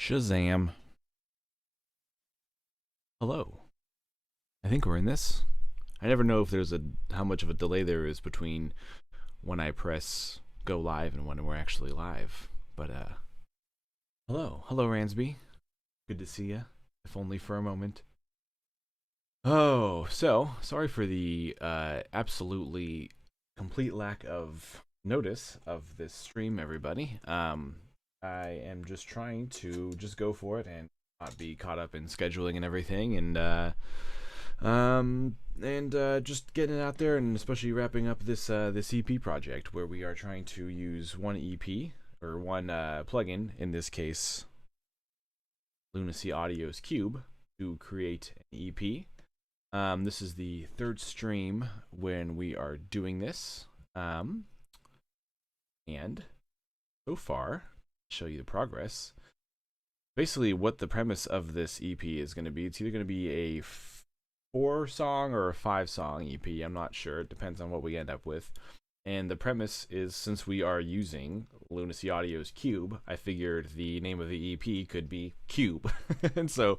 Shazam. Hello. I think we're in this. I never know if there's how much of a delay there is between when I press go live and when we're actually live. But hello Ransby. Good to see you, if only for a moment. Oh, so sorry for the absolutely complete lack of notice of this stream, everybody. I am just trying to just go for it and not be caught up in scheduling and everything, and just getting it out there, and especially wrapping up this EP project where we are trying to use one EP or one plugin, in this case, Lunacy Audio's Cube, to create an EP. This is the third stream when we are doing this, and so far, show you the progress. Basically, what the premise of this EP is going to be, it's either going to be a 4-song or a 5-song EP. I'm not sure. It depends on what we end up with. And the premise is, since we are using Lunacy Audio's Cube, I figured the name of the EP could be Cube. And so,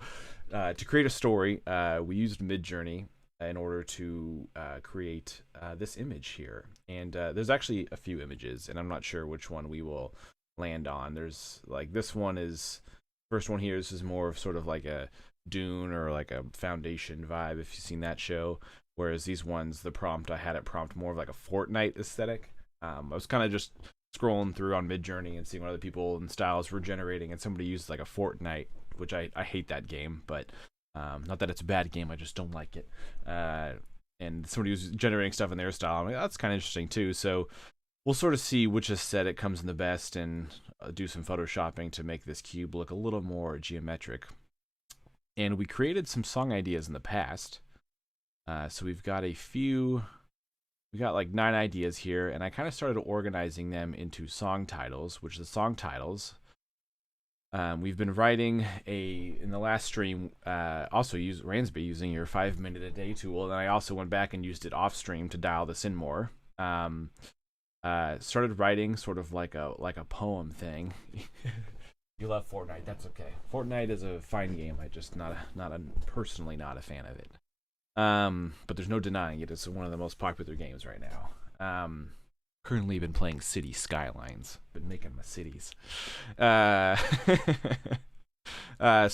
to create a story, we used Midjourney in order to create this image here. And there's actually a few images, and I'm not sure which one we will land on. There's like this one is first one here. This is more of sort of like a Dune or like a Foundation vibe, if you've seen that show. Whereas these ones, the prompt, I had it prompt more of like a Fortnite aesthetic. I was kind of just scrolling through on Midjourney and seeing what other people and styles were generating, and somebody used like a Fortnite, which I hate that game, but not that it's a bad game, I just don't like it. And somebody was generating stuff in their style. I'm like, that's kind of interesting too. So we'll sort of see which aesthetic comes in the best, and do some photoshopping to make this cube look a little more geometric. And we created some song ideas in the past. So we've got we got like 9 ideas here, and I kind of started organizing them into song titles, which the song titles, we've been writing in the last stream, also use Ransby using your 5-minute a day tool, and I also went back and used it off stream to dial this in more. Started writing sort of like a poem thing. You love Fortnite, that's okay. Fortnite is a fine game. I just personally not a fan of it. But there's no denying it. It's one of the most popular games right now. Currently been playing City Skylines. Been making my cities. So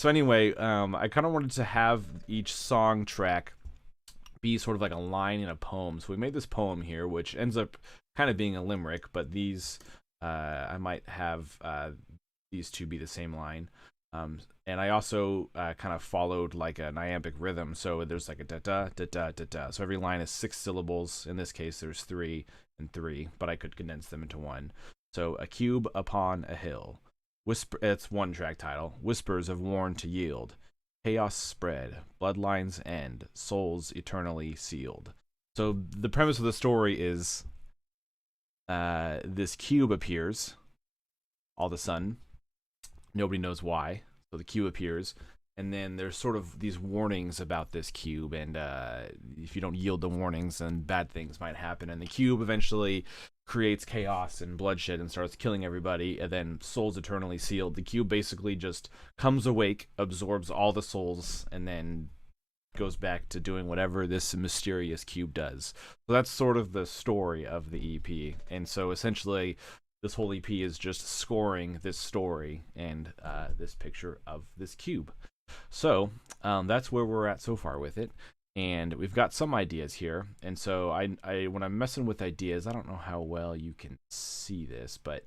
anyway, I kind of wanted to have each song track be sort of like a line in a poem. So we made this poem here, which ends up kind of being a limerick, but these, I might have these two be the same line. And I also kind of followed like an iambic rhythm, so there's like a da-da, da-da, da-da. So every line is 6 syllables. In this case, there's 3 and 3, but I could condense them into one. So a cube upon a hill. It's one track title. Whispers of warn to yield. Chaos spread. Bloodlines end. Souls eternally sealed. So the premise of the story is this cube appears all of a sudden. Nobody knows why. So the cube appears, and then there's sort of these warnings about this cube, and if you don't yield the warnings, then bad things might happen. And the cube eventually creates chaos and bloodshed and starts killing everybody, and then souls eternally sealed. The cube basically just comes awake, absorbs all the souls, and then goes back to doing whatever this mysterious cube does. So that's sort of the story of the EP. And so essentially, this whole EP is just scoring this story and this picture of this cube. So that's where we're at so far with it. And we've got some ideas here. And so I when I'm messing with ideas, I don't know how well you can see this, but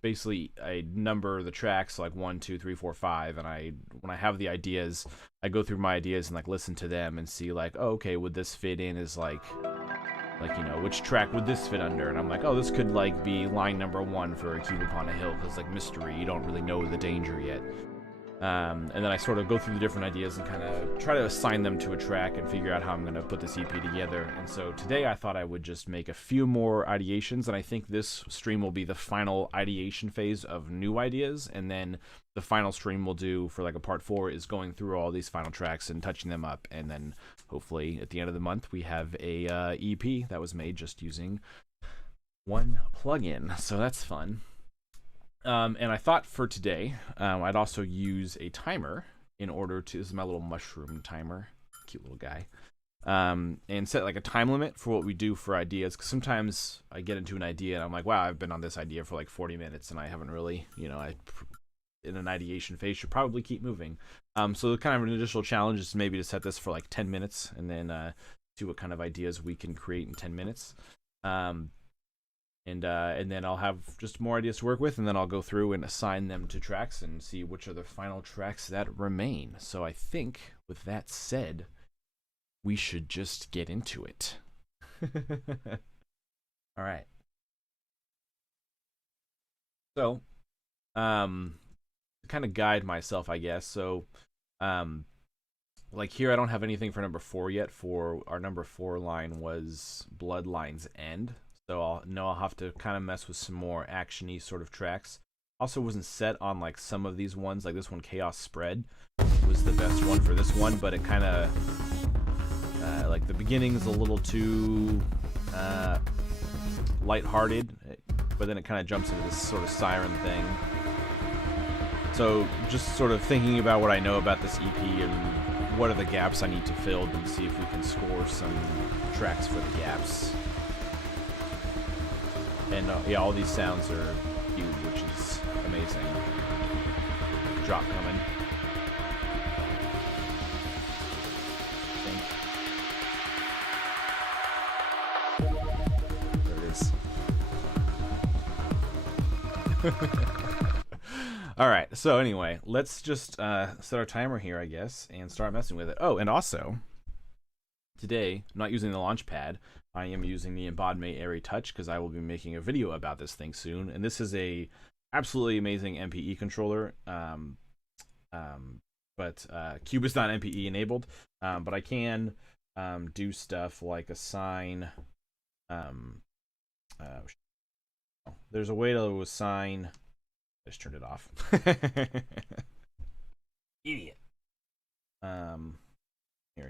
basically I number the tracks like 1, 2, 3, 4, 5. And when I have the ideas, I go through my ideas and like listen to them and see like, oh, okay, would this fit in as like, you know, which track would this fit under? And I'm like, oh, this could like be line number 1 for a cube upon a hill, because like mystery, you don't really know the danger yet. And then I sort of go through the different ideas and kind of try to assign them to a track and figure out how I'm going to put this EP together. And so today I thought I would just make a few more ideations, and I think this stream will be the final ideation phase of new ideas, and then the final stream we'll do for like a part 4 is going through all these final tracks and touching them up, and then hopefully at the end of the month we have a EP that was made just using one plugin. So that's fun. And I thought for today, I'd also use a timer in order to. This is my little mushroom timer, cute little guy. And set like a time limit for what we do for ideas. Because sometimes I get into an idea and I'm like, wow, I've been on this idea for like 40 minutes and I haven't really, in an ideation phase, should probably keep moving. So kind of an additional challenge is maybe to set this for like 10 minutes and then see what kind of ideas we can create in 10 minutes. And then I'll have just more ideas to work with, and then I'll go through and assign them to tracks and see which are the final tracks that remain. So I think, with that said, we should just get into it. All right. So, to kind of guide myself, I guess. So, like here, I don't have anything for number 4 yet. For our number 4 line was Bloodline's End. So I'll have to kind of mess with some more action-y sort of tracks. Also wasn't set on like some of these ones, like this one, Chaos Spread, was the best one for this one, but it kind of like the beginning's a little too lighthearted, but then it kind of jumps into this sort of siren thing. So just sort of thinking about what I know about this EP and what are the gaps I need to fill, and see if we can score some tracks for the gaps. And yeah, all these sounds are huge, which is amazing. Drop coming. There it is. Alright, so anyway, let's just set our timer here, I guess, and start messing with it. Oh, and also, today, I'm not using the launch pad. I am using the Embodime Airy Touch because I will be making a video about this thing soon. And this is a absolutely amazing MPE controller. But Cube is not MPE enabled. But I can do stuff like assign. There's a way to assign. I just turned it off. Idiot.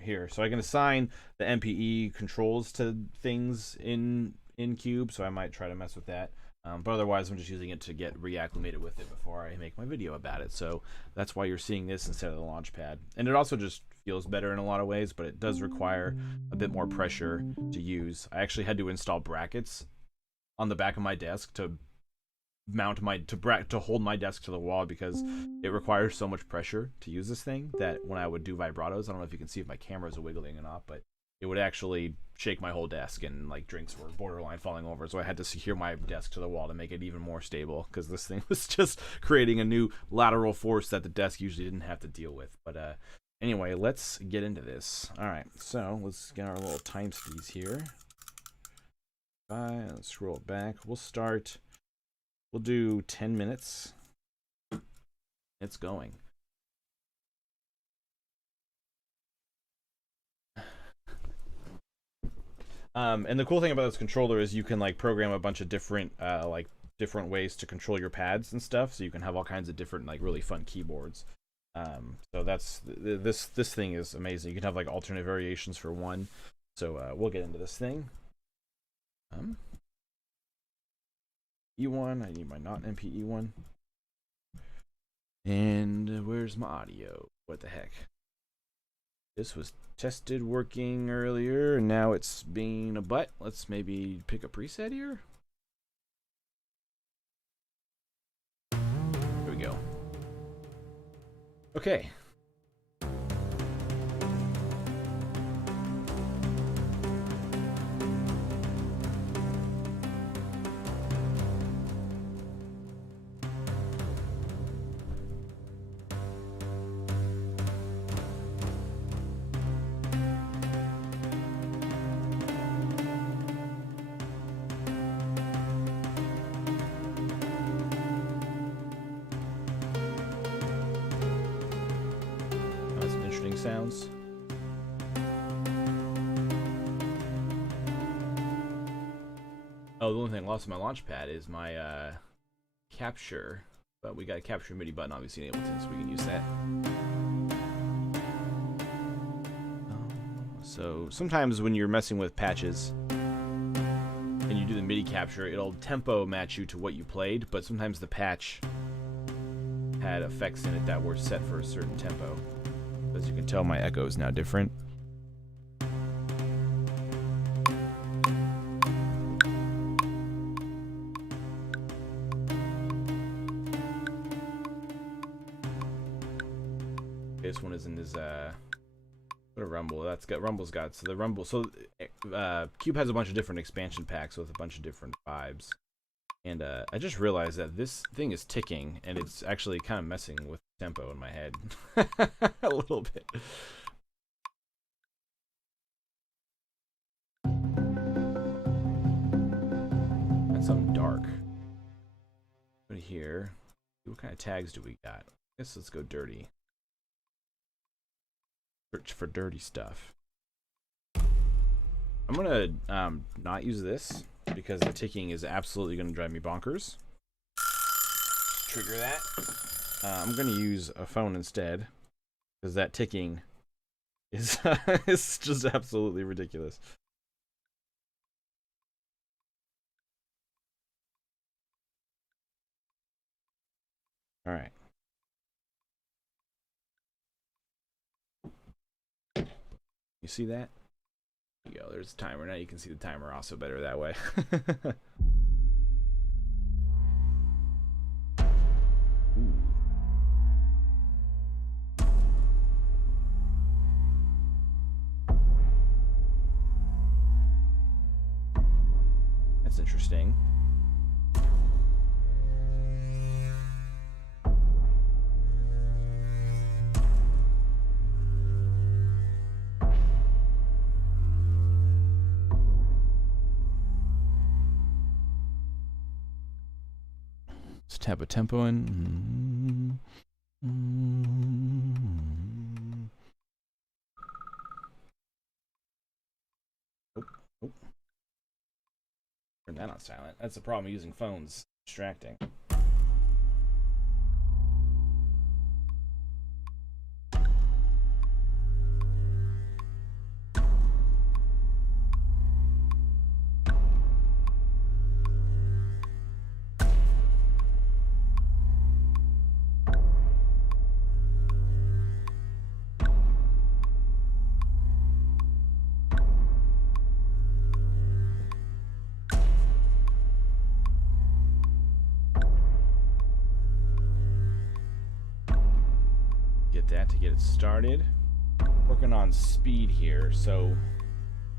Here. So I can assign the MPE controls to things in Cube, so I might try to mess with that. But otherwise, I'm just using it to get reacclimated with it before I make my video about it. So that's why you're seeing this instead of the launch pad. And it also just feels better in a lot of ways, but it does require a bit more pressure to use. I actually had to install brackets on the back of my desk to mount to hold my desk to the wall, because it requires so much pressure to use this thing that when I would do vibratos, I don't know if you can see if my camera's wiggling or not, but it would actually shake my whole desk, and like drinks were borderline falling over. So I had to secure my desk to the wall to make it even more stable, because this thing was just creating a new lateral force that the desk usually didn't have to deal with. But anyway, let's get into this. All right, so let's get our little time skis here. Let's scroll it back. We'll do 10 minutes. It's going. And the cool thing about this controller is you can like program a bunch of different different ways to control your pads and stuff. So you can have all kinds of different like really fun keyboards. So that's this thing is amazing. You can have like alternate variations for one. So we'll get into this thing. E1, I need my not MPE one. And where's my audio? What the heck? This was tested working earlier, and now it's being a butt. Let's maybe pick a preset here. Here we go. Okay. Sounds. Oh, the only thing I lost on my launch pad is my capture, but we got a capture MIDI button obviously enabled, so we can use that. So sometimes when you're messing with patches, and you do the MIDI capture, it'll tempo match you to what you played, but sometimes the patch had effects in it that were set for a certain tempo. As you can tell, my echo is now different. This one is in his what a rumble. That's got Rumble's got so the rumble. So Cube has a bunch of different expansion packs with a bunch of different vibes. And I just realized that this thing is ticking, and it's actually kind of messing with the tempo in my head a little bit. That's something dark. But here, what kind of tags do we got? I guess let's go dirty. Search for dirty stuff. I'm gonna not use this because the ticking is absolutely gonna drive me bonkers. Trigger that. I'm gonna use a phone instead because that ticking is is just absolutely ridiculous. All right. You see that? There you go. There's a timer. Now you can see the timer also better that way. Ooh. That's interesting. Let's tap a tempo in. Oh, oh. Turn that on silent. That's the problem using phones. Distracting. That to get it started. Working on speed here, so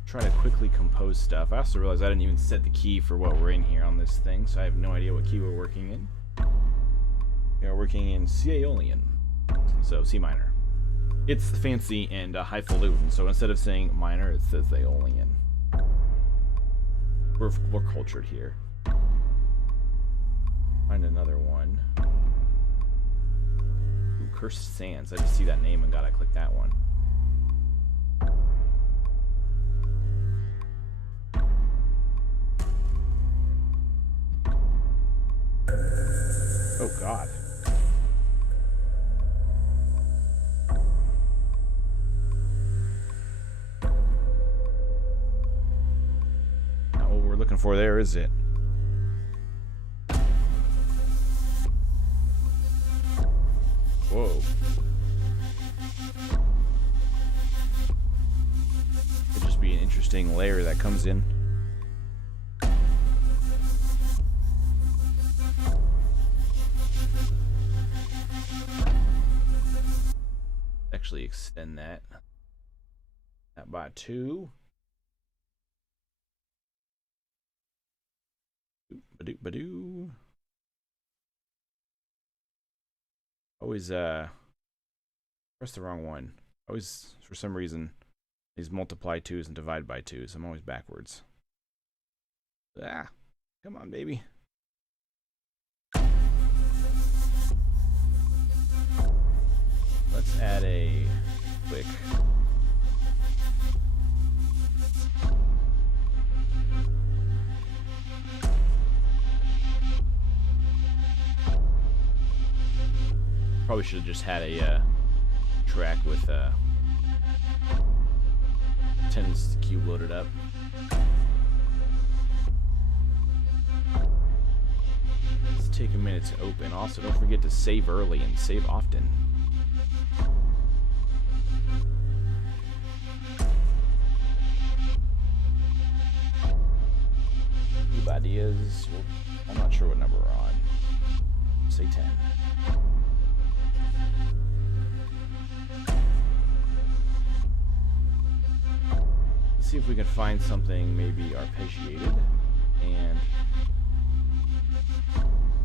try to quickly compose stuff. I also realized I didn't even set the key for what we're in here on this thing, so I have no idea what key we're working in. We are working in C Aeolian, so C minor. It's fancy and highfalutin, so instead of saying minor, it says Aeolian. We're cultured here. Find another one. Cursed Sands. I just see that name and gotta click that one. Oh God. Not what we're looking for there, is it? Whoa. Could just be an interesting layer that comes in. Actually extend that by 2. Ba-doo, ba-doo. Always press the wrong one. Always, for some reason, these multiply 2s and divide by 2s. I'm always backwards. Ah, come on, baby. Let's add a quick probably should have just had a track with 10's cube loaded up. take a minute to open. Also, don't forget to save early and save often. New ideas. Well, I'm not sure what number we're on. Say 10. Let's see if we can find something maybe arpeggiated and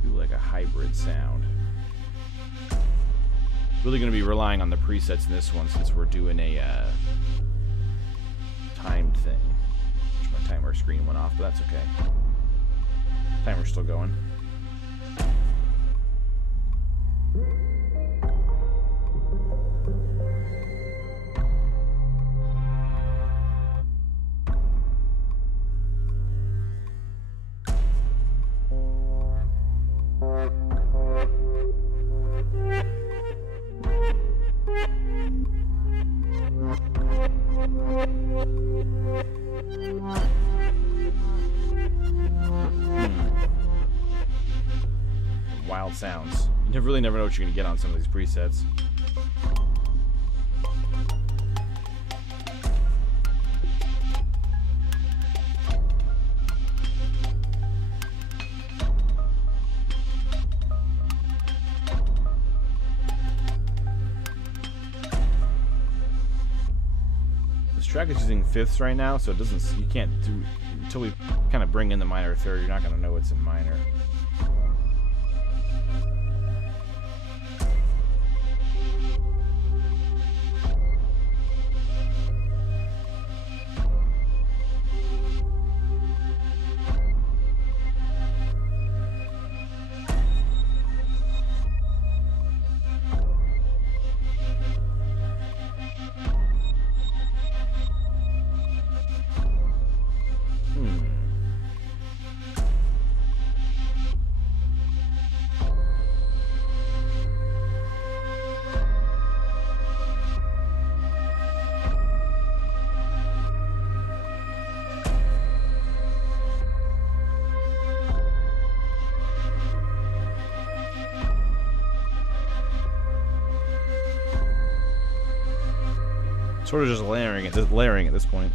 do like a hybrid sound. Really going to be relying on the presets in this one since we're doing a timed thing. My timer screen went off, but that's okay. Timer's still going. Wild sounds. You really never know what you're going to get on some of these presets. This track is using fifths right now, so it doesn't. You can't do until we kind of bring in the minor third. You're not going to know what's in minor. Sort of just layering at this point.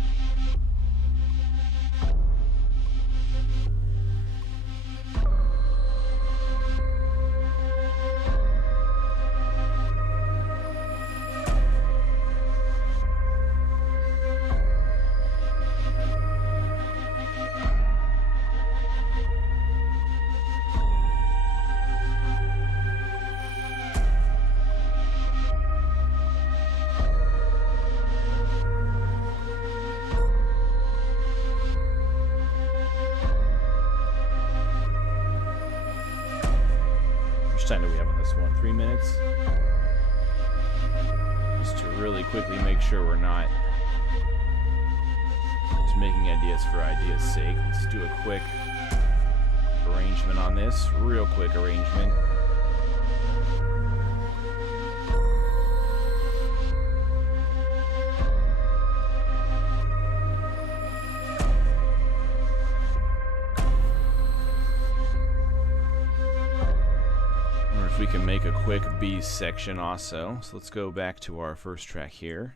Time do we have on this one? 3 minutes? Just to really quickly make sure we're not just making ideas for ideas' sake. Let's do a quick arrangement on this. Real quick arrangement. We can make a quick B section also. So let's go back to our first track here.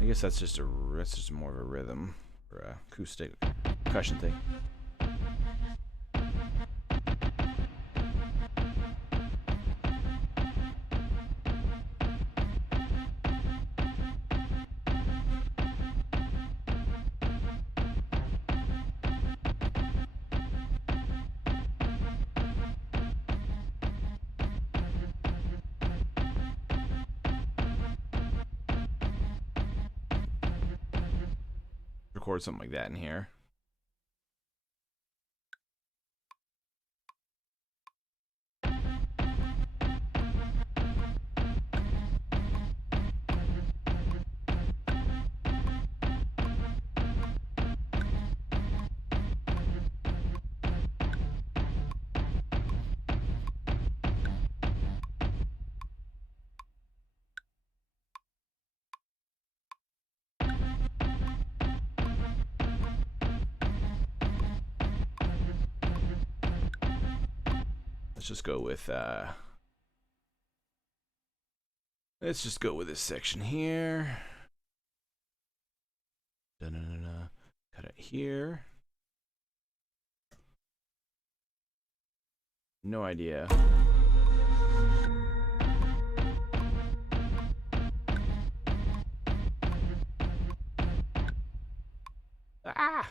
I guess that's just more of a rhythm or a acoustic percussion thing. Record something like that in here. let's just go with this section here. Da-da-da-da. Cut it here. No idea. Ah!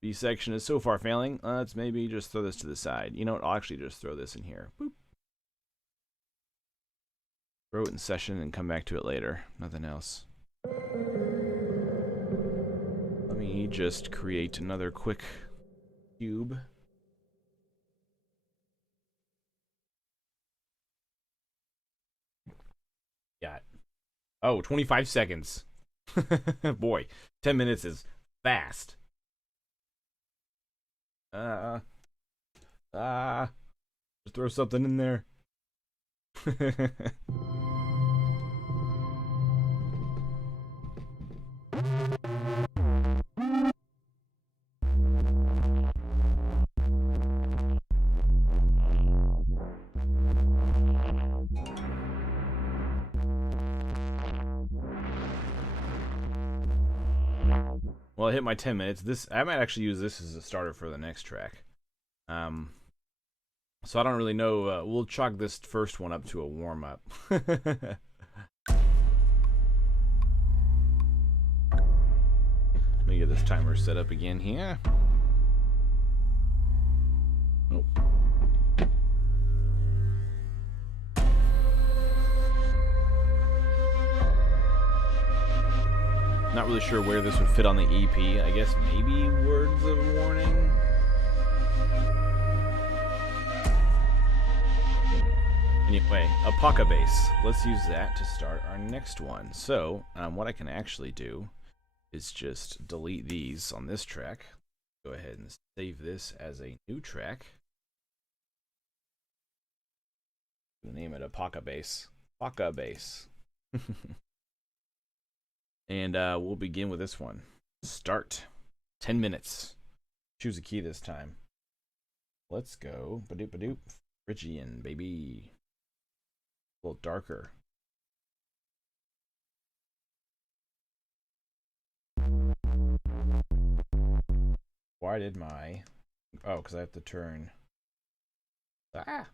B section is so far failing. Let's maybe just throw this to the side. You know what? I'll actually just throw this in here. Boop. Throw it in session and come back to it later. Nothing else. Let me just create another quick cube. Got 25 seconds. Boy, 10 minutes is fast. Just throw something in there. Well, I hit my 10 minutes. I might actually use this as a starter for the next track. So I don't really know. We'll chalk this first one up to a warm-up. Let me get this timer set up again here. Nope. Not really sure where this would fit on the EP. I guess maybe words of warning. Anyway, a pocket bass. Let's use that to start our next one. So, what I can actually do is just delete these on this track. Go ahead and save this as a new track. We'll name it a pocket bass. Pocket bass. And we'll begin with this one. Start. 10 minutes. Choose a key this time. Let's go. Badoop badoop. Phrygian, baby. A little darker. Why did my... Oh, because I have to turn... Ah!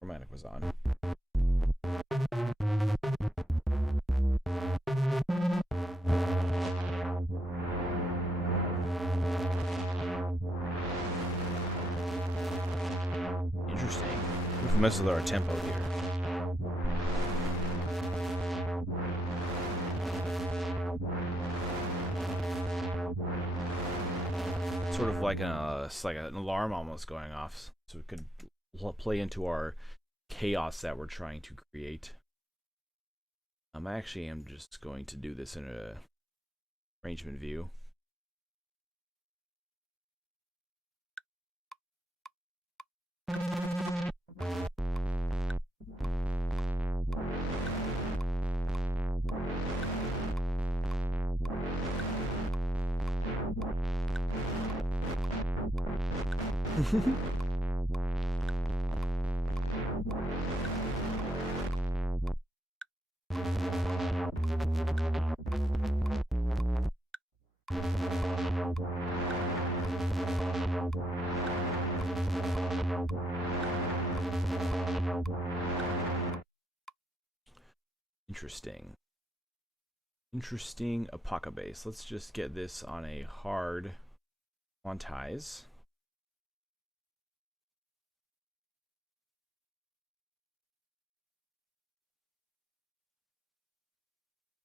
Chromatic was on. Interesting. If we mess with our tempo here. Sort of like it's like an alarm almost going off, so it could play into our chaos that we're trying to create. I actually am just going to do this in a arrangement view. Interesting. Interesting pocket bass. Let's just get this on a hard quantize.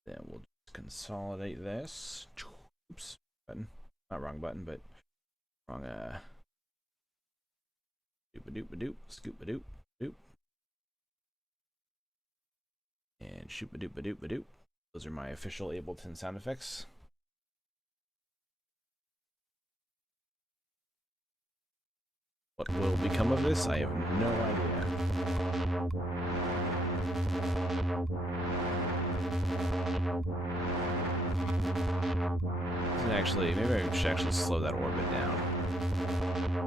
Then we'll just consolidate this. Oops, button. Not wrong button, but wrong doop-a-doop-a-doop, scoop-a-doop, doop. And shoop-a-doop-a-doop-a-doop. Those are my official Ableton sound effects. What will become of this? I have no idea. Actually, maybe I should actually slow that orbit down.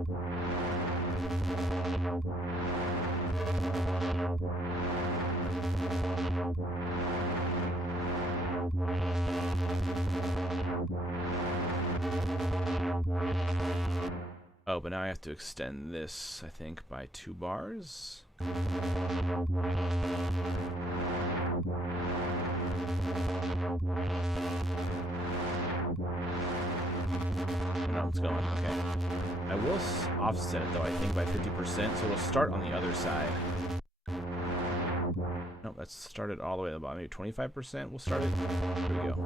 Oh, but now I have to extend this, I think, by 2 bars. No, it's going. Okay. I will offset it, though, I think, by 50%, so it'll start on the other side. Nope, let's start it all the way to the bottom. Maybe 25%. We'll start it. Here we go.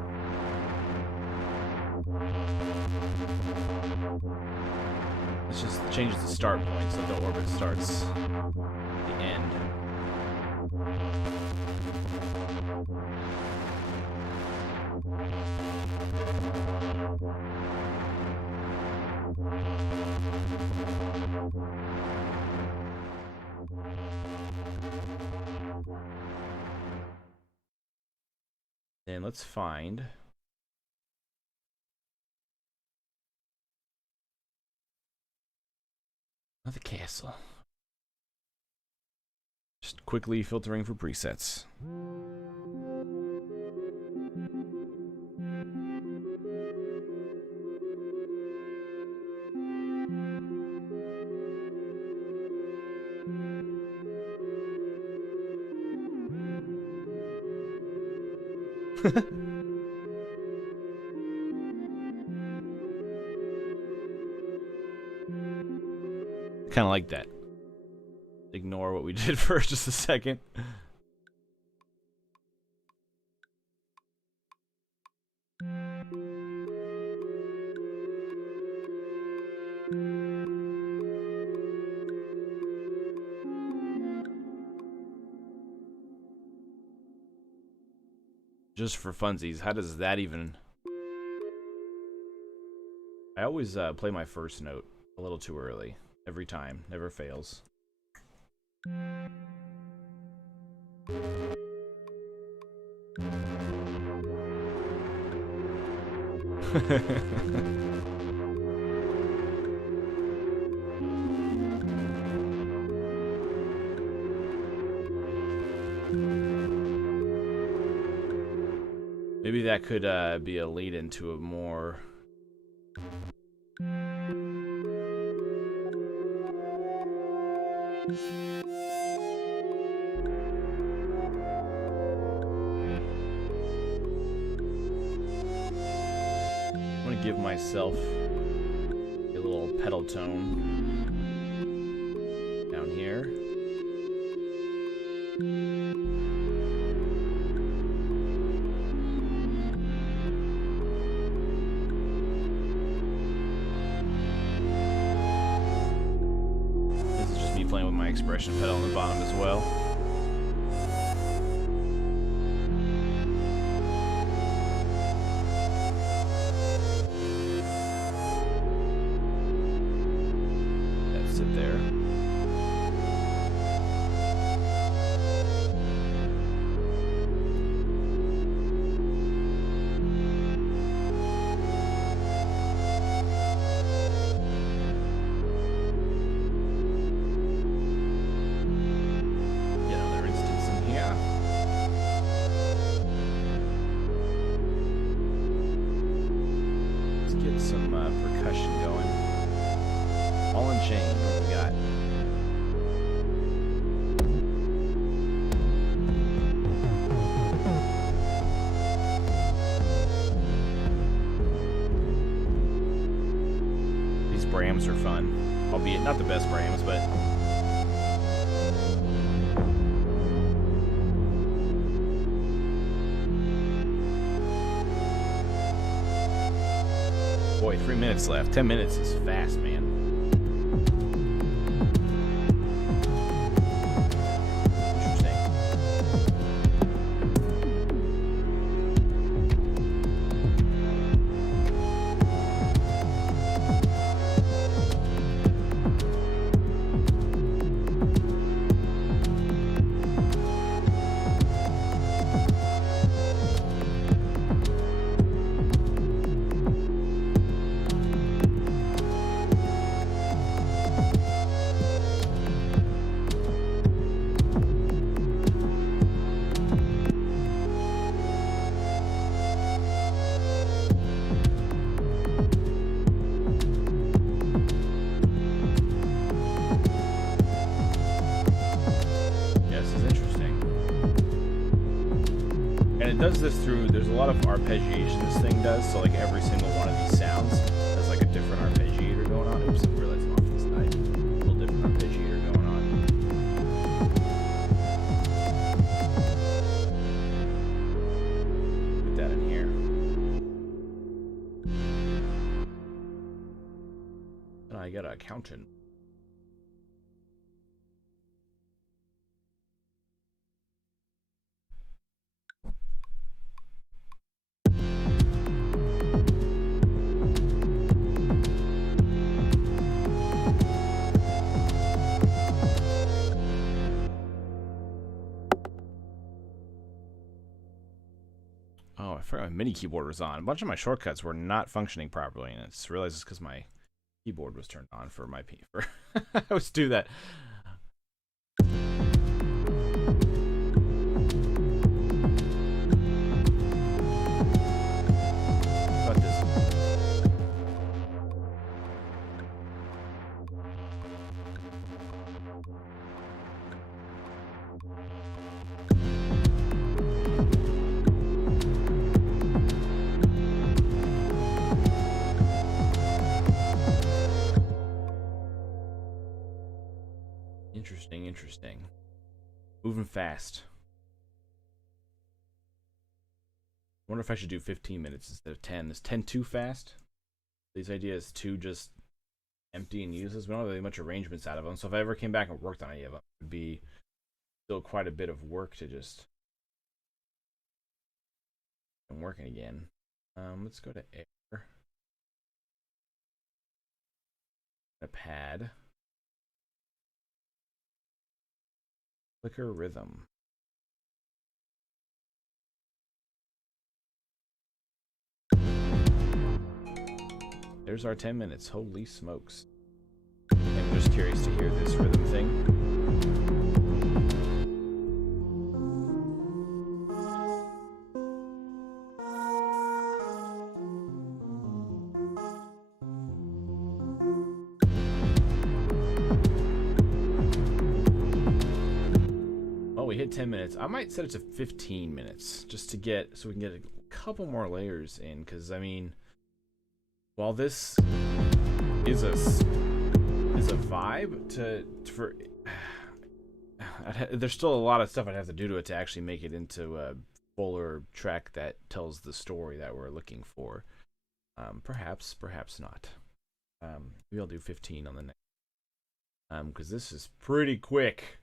This just changes the start point so the orbit starts at the end. Then let's find the castle. Just quickly filtering for presets. Kind of like that. Ignore what we did for just a second. Just for funsies, how does that even... I always play my first note a little too early. Every time. Never fails. Maybe that could be a lead into a more... I'm gonna give myself a little pedal tone down here. This is just me playing with my expression pedal on the bottom as well. Percussion going. All in chain, what we got? These brams are fun. Albeit not the best brams, but boy, 3 minutes left. 10 minutes is fast, man. Interesting. does this through, there's a lot of arpeggiation this thing does, so like every single one of these sounds has like a different arpeggiator going on. Oops, I realized I'm off to the side. A little different arpeggiator going on. Put that in here. And I got a accountant. Oh, I forgot my MIDI keyboard was on. A bunch of my shortcuts were not functioning properly, and I just realized it's because my keyboard was turned on for my for I always do that. About this. Interesting. Moving fast. I wonder if I should do 15 minutes instead of 10. Is 10 too fast? These ideas too just empty and useless. We don't have really much arrangements out of them. So if I ever came back and worked on any of them, it would be still quite a bit of work to just get working again. Let's go to air. A pad. Clicker rhythm. There's our 10 minutes. Holy smokes. I'm just curious to hear this rhythm thing. We hit 10 minutes. I might set it to 15 minutes just to get, so we can get a couple more layers in, because I mean, while this is a vibe for there's still a lot of stuff I'd have to do to it to actually make it into a fuller track that tells the story that we're looking for. Perhaps not. Maybe I'll do 15 on the next, because this is pretty quick.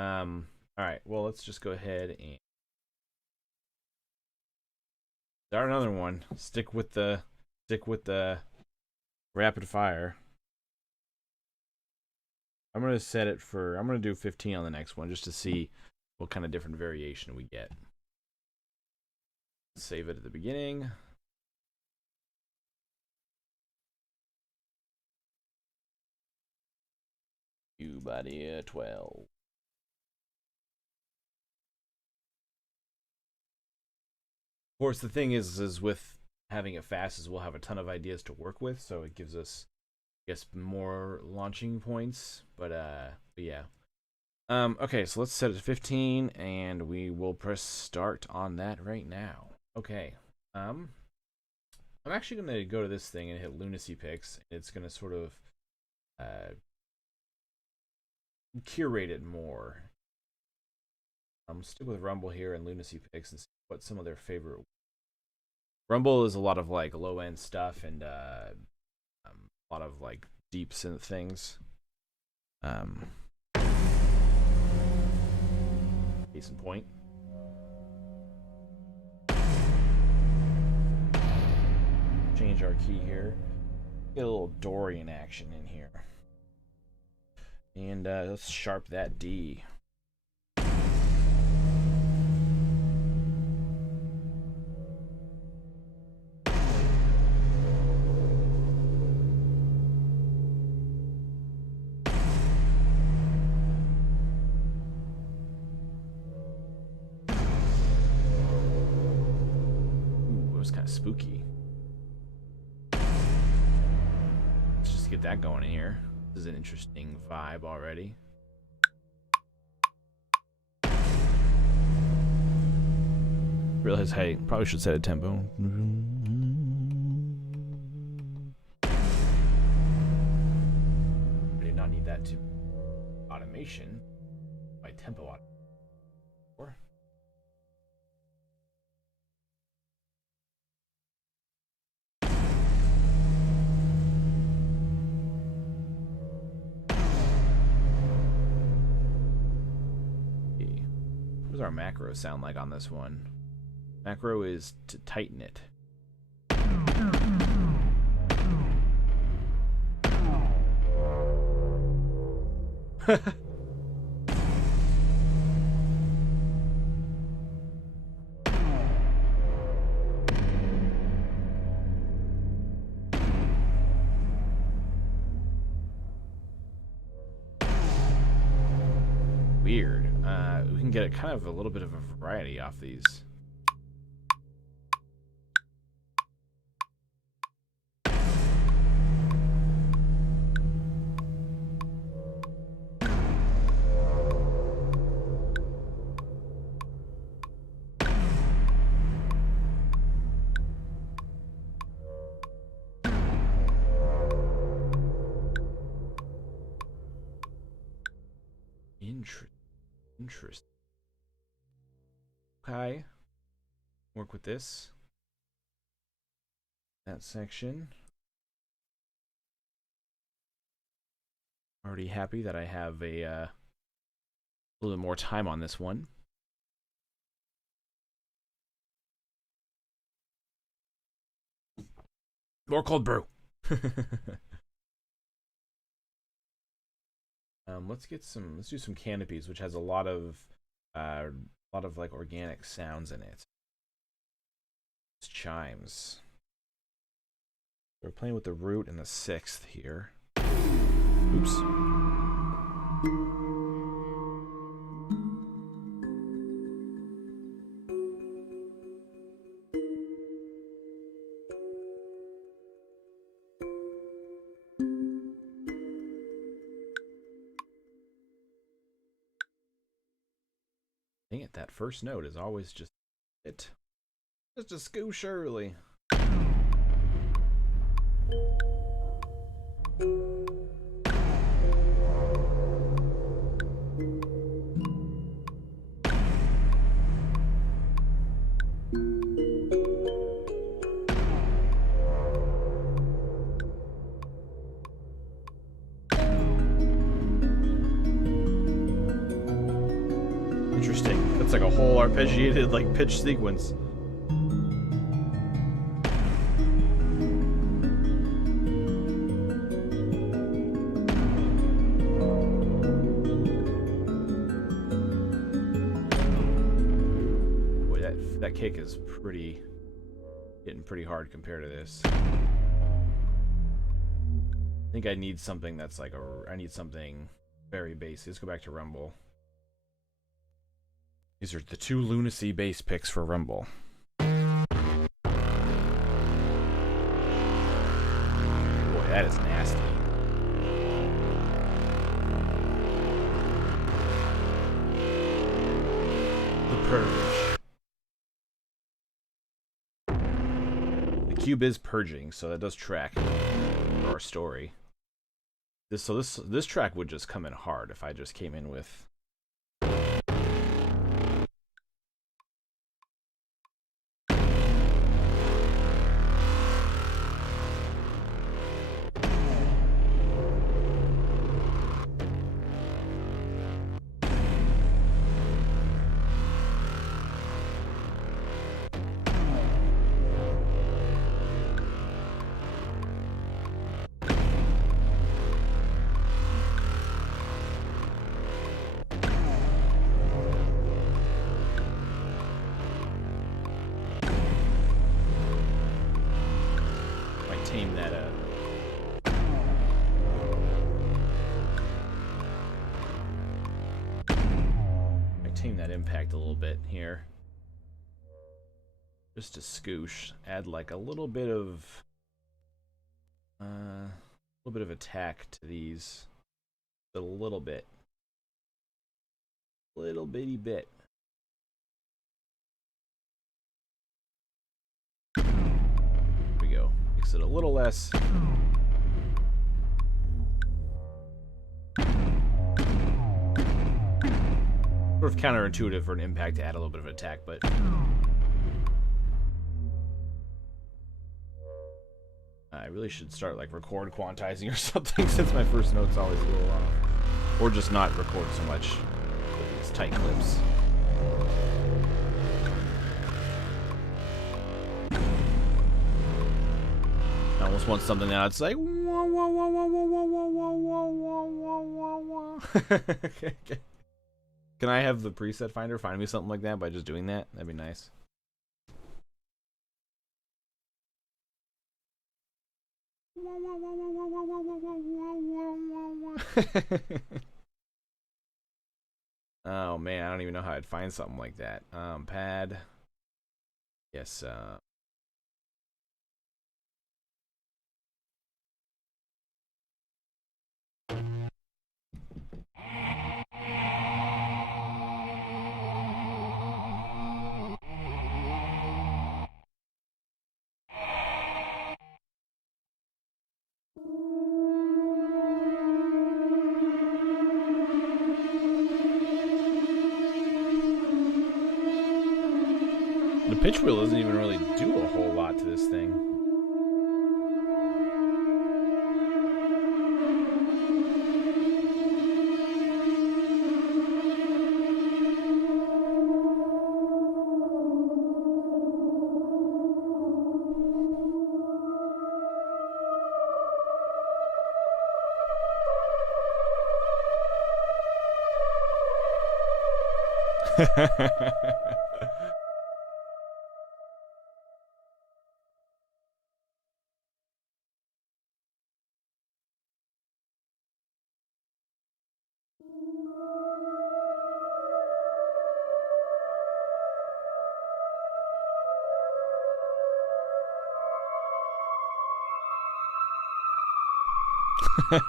All right, well, let's just go ahead and start another one. Stick with the rapid fire. I'm gonna set it for, I'm gonna do 15 on the next one just to see what kind of different variation we get. Save it at the beginning. You body 12. Of course, the thing is with having it fast is we'll have a ton of ideas to work with, so it gives us, I guess, more launching points. But yeah. Okay, so let's set it to 15, and we will press start on that right now. Okay. I'm actually gonna go to this thing and hit Lunacy picks. It's gonna sort of curate it more. Stick with Rumble here and Lunacy picks and see what some of their favorite. Rumble is a lot of like low end stuff and a lot of like deep synth things. Case in point. Change our key here. Get a little Dorian action in here. And let's sharp that D. Spooky. Let's just get that going in here. This is an interesting vibe already. realize I probably should set a tempo. I did not need that to automation. My tempo automation. What does our macro sound like on this one? Macro is to tighten it. Weird. We can get kind of a little bit of a variety off these. Interesting. Okay. Work with this. That section. Already happy that I have a little bit more time on this one. More cold brew. Let's do some canopies, which has a lot of like organic sounds in it. It's chimes. We're playing with the root and the sixth here. Oops. Dang it, that first note is always just it. Just a scoosh early. Interesting. That's like a whole arpeggiated like pitch sequence. Boy, that kick is hitting pretty hard compared to this. I think I need something that's like I need something very bassy. Let's go back to Rumble. These are the two Lunacy bass picks for Rumble. Boy, that is nasty. The purge. The cube is purging, so that does track for our story. This track would just come in hard if I just came in with. Tame that up. I tame that impact a little bit here. Just a scoosh. Add like a little bit of attack to these. A little bit. Little bitty bit. makes it a little less. Sort of counterintuitive for an impact to add a little bit of attack, but I really should start like record quantizing or something, since my first note's always a little off. Or just not record so much with these tight clips. I almost want something now. It's like wah, wah, wah, wah, wah, wah, wah, wah, wah, wah, wah, wah. Okay. Can I have the preset finder find me something like that by just doing that? That'd be nice. Oh man, I don't even know how I'd find something like that. Pad. Yes, the pitch wheel doesn't even really do a whole lot to this thing.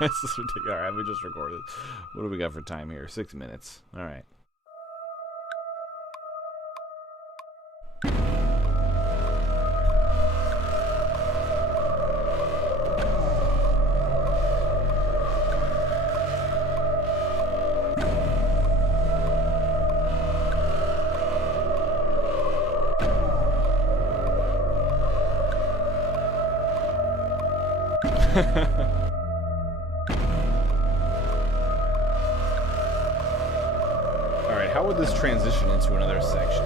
This is ridiculous. Alright, we just recorded. What do we got for time here? 6 minutes. Alright. Alright, how would this transition into another section?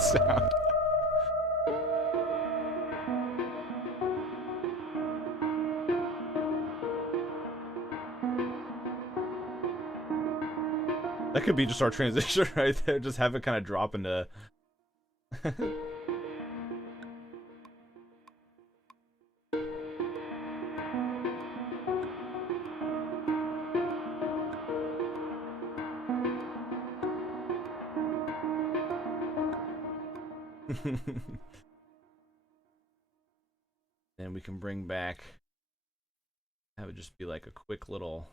Sound. That could be just our transition right there. Just have it kind of drop into. Then we can bring back, that would just be like a quick little.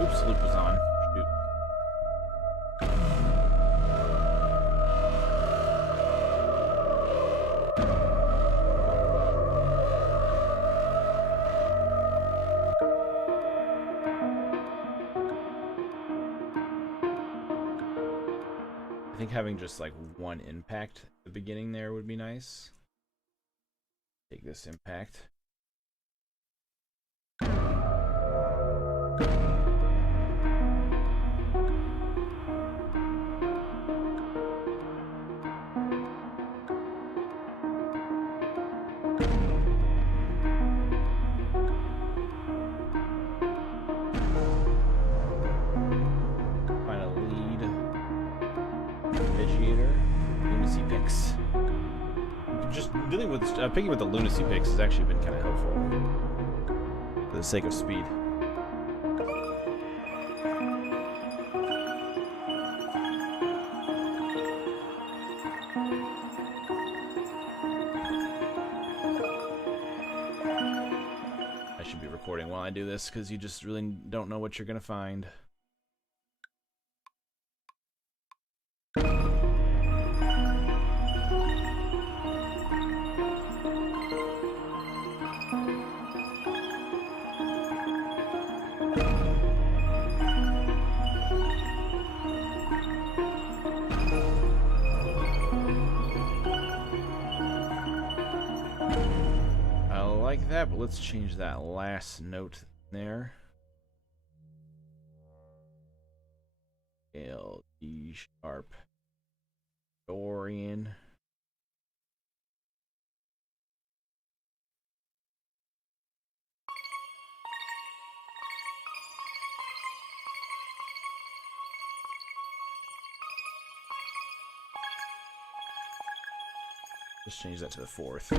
Oops, loop was on. Shoot. I think having just like one impact the beginning there would be nice. Take this impact. Dealing with picking with the Lunacy picks has actually been kind of helpful for the sake of speed. I should be recording while I do this because you just really don't know what you're gonna find. Like that, but let's change that last note there. L, D sharp, Dorian. Just change that to the 4th.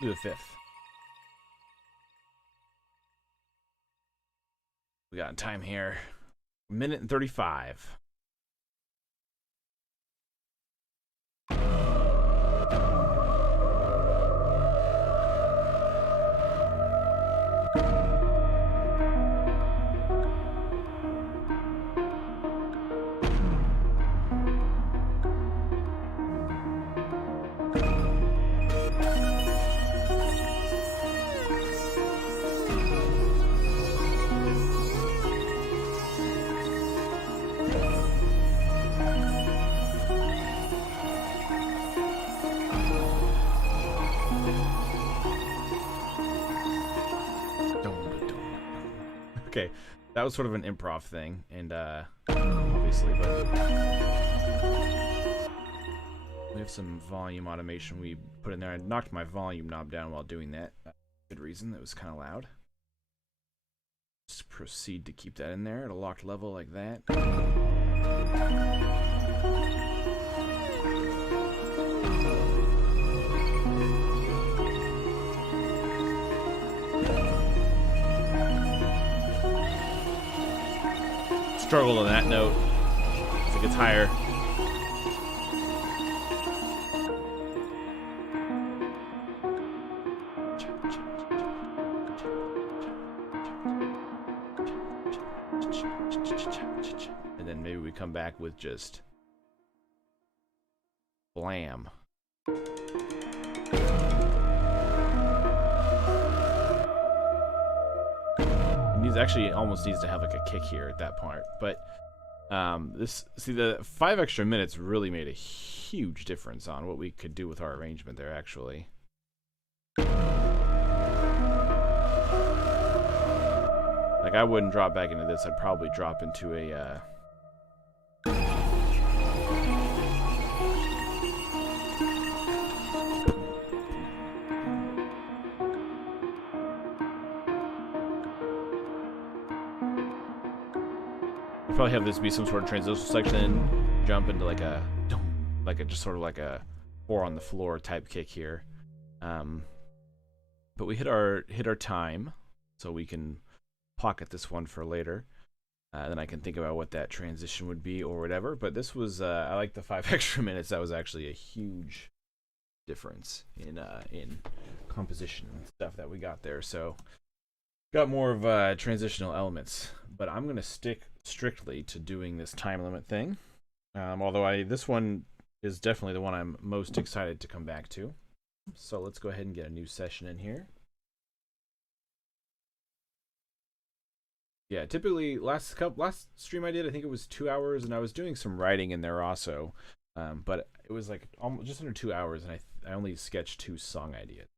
Do the 5th. We got time here. 1 minute and 35. Okay, that was sort of an improv thing, and obviously, but we have some volume automation we put in there. I knocked my volume knob down while doing that. Good reason, it was kind of loud. Just proceed to keep that in there at a locked level like that. Struggle on that note as it gets higher. And then maybe we come back with just blam. Actually almost needs to have like a kick here at that part, but the 5 extra minutes really made a huge difference on what we could do with our arrangement there. Actually, like I wouldn't drop back into this. I'd probably drop into a probably have this be some sort of transitional section, jump into like a just sort of like a 4 on the floor type kick here. But we hit our time, so we can pocket this one for later. Then I can think about what that transition would be or whatever. But this was I like the 5 extra minutes. That was actually a huge difference in composition and stuff that we got there. So got more of transitional elements, but I'm gonna stick strictly to doing this time limit thing. Although this one is definitely the one I'm most excited to come back to. So let's go ahead and get a new session in here. Yeah, typically last stream I did, I think it was 2 hours, and I was doing some writing in there also. But it was like almost just under 2 hours, and I only sketched 2 song ideas.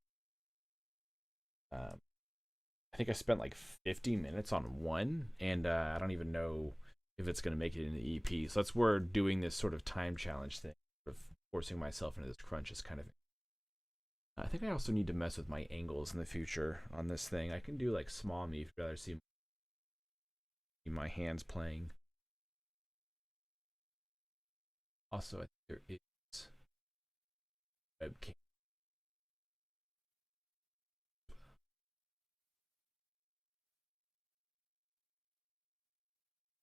I think I spent like 50 minutes on one, and I don't even know if it's gonna make it in the EP. So that's where doing this sort of time challenge thing, sort of forcing myself into this crunch is kind of. I think I also need to mess with my angles in the future on this thing. I can do like small me if you'd rather see my hands playing. Also, I think there is webcam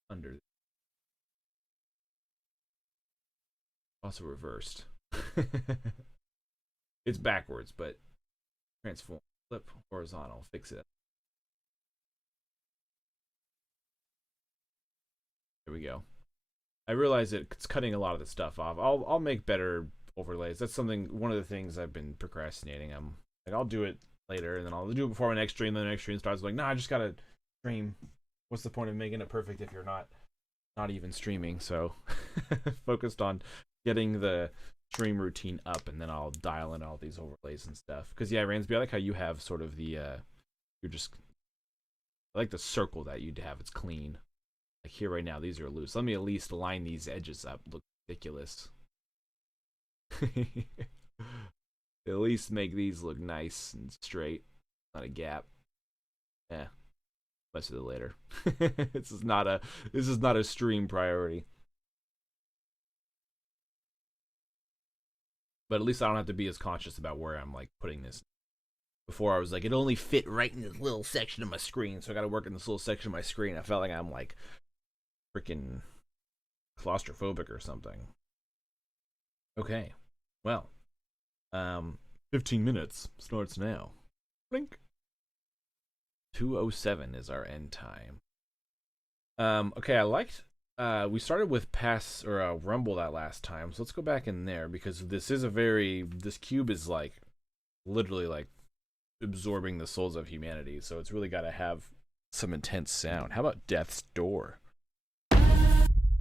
under. Also reversed. It's backwards, but transform, flip, horizontal, fix it. There we go. I realize it's cutting a lot of the stuff off. I'll make better overlays. That's one of the things I've been procrastinating. I'm like, I'll do it later, and then I'll do it before my next stream. Then the next stream starts like, nah, I just gotta stream. What's the point of making it perfect if you're not even streaming? So focused on getting the stream routine up, and then I'll dial in all these overlays and stuff. Because yeah, Ransby, I like how you have sort of the you're just, I like the circle that you'd have. It's clean. Like here right now, these are loose. Let me at least line these edges up. Look ridiculous. At least make these look nice and straight. Not a gap. Yeah. Much of it later. This is not a stream priority. But at least I don't have to be as conscious about where I'm like putting this. Before I was like, it only fit right in this little section of my screen, so I gotta work in this little section of my screen. I felt like I'm like freaking claustrophobic or something. Okay. Well. 15 minutes starts now. Blink. 2:07 is our end time. Okay, I liked we started with pass or rumble that last time, so let's go back in there because this cube is like literally like absorbing the souls of humanity, so it's really got to have some intense sound. How about Death's Door?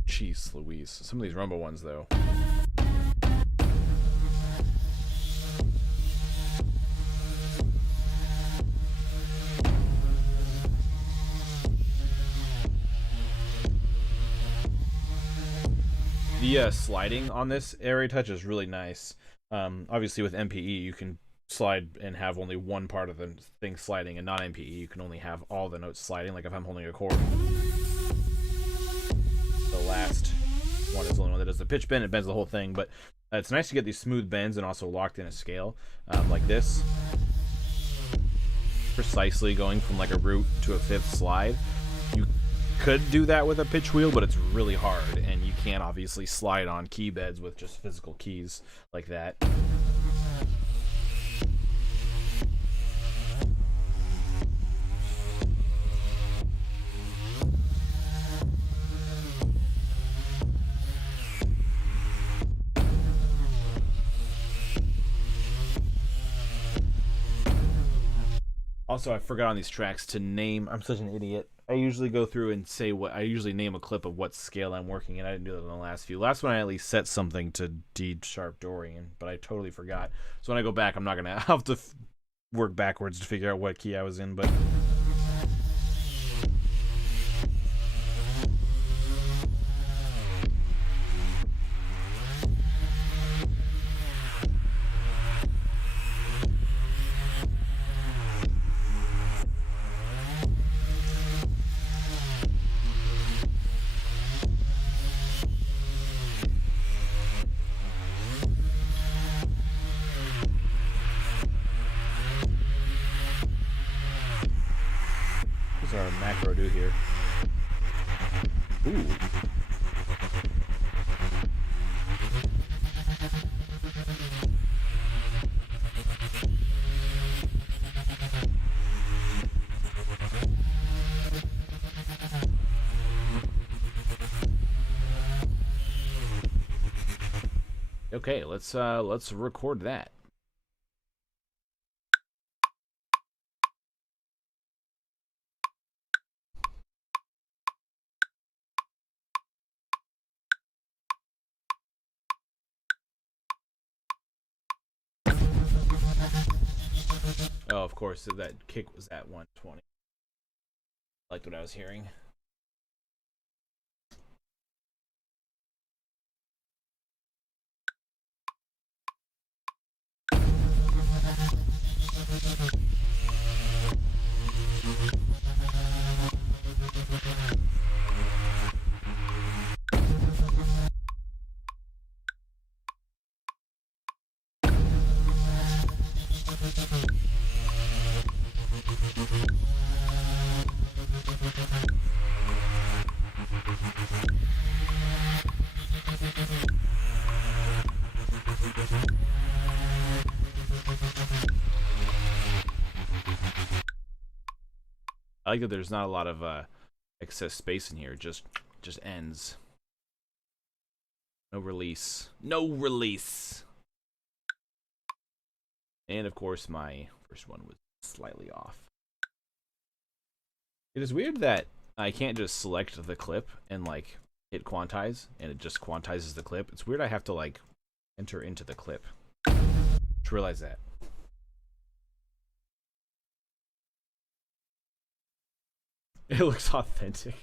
Jeez Louise. Some of these rumble ones though. The sliding on this area touch is really nice. Obviously with MPE you can slide and have only one part of the thing sliding, and not MPE you can only have all the notes sliding. Like if I'm holding a chord, the last one is the only one that does the pitch bend. It bends the whole thing, but it's nice to get these smooth bends and also locked in a scale like this, precisely going from like a root to a fifth slide. You could do that with a pitch wheel, but it's really hard, and you can't obviously slide on key beds with just physical keys like that. Also, I forgot on these tracks to name. I'm such an idiot. I usually go through and say I usually name a clip of what scale I'm working in. I didn't do that in the last few. Last one I at least set something to D sharp Dorian, but I totally forgot. So when I go back, I'm not gonna have to work backwards to figure out what key I was in, but. Our macro do here. Ooh. Okay, let's record that. Oh, of course, that kick was at 120. Liked what I was hearing. I like that there's not a lot of excess space in here. Just ends. No release. No release. And of course, my first one was slightly off. It is weird that I can't just select the clip and like hit quantize, and it just quantizes the clip. It's weird I have to like enter into the clip. Just realize that. It looks authentic.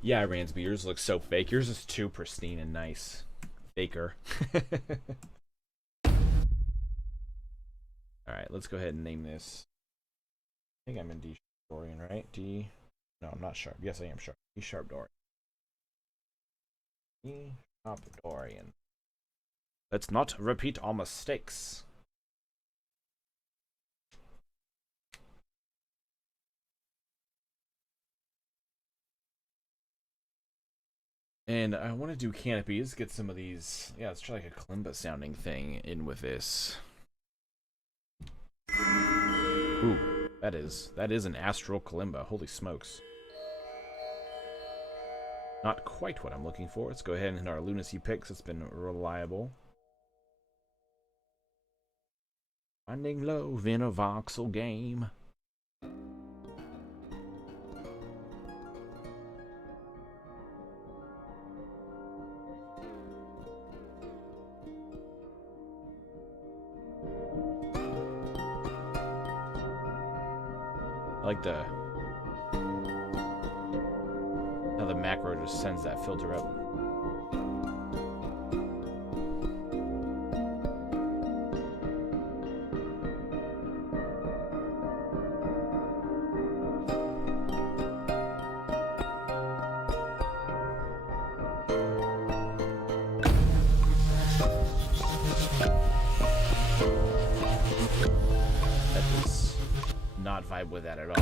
Yeah, Ransby, yours looks so fake. Yours is too pristine and nice. Faker. Alright, let's go ahead and name this. I think I'm in D sharp Dorian, right? D. No, I'm not sharp. Yes, I am sharp. D sharp Dorian. D sharp Dorian. Let's not repeat our mistakes. And I want to do canopies, get some of these. Yeah, let's try like a kalimba sounding thing in with this. Ooh, that is an astral kalimba. Holy smokes. Not quite what I'm looking for. Let's go ahead and hit our Lunacy picks. It's been reliable. Finding love in a voxel game. I like how the macro just sends that filter up. That does not vibe with that at all.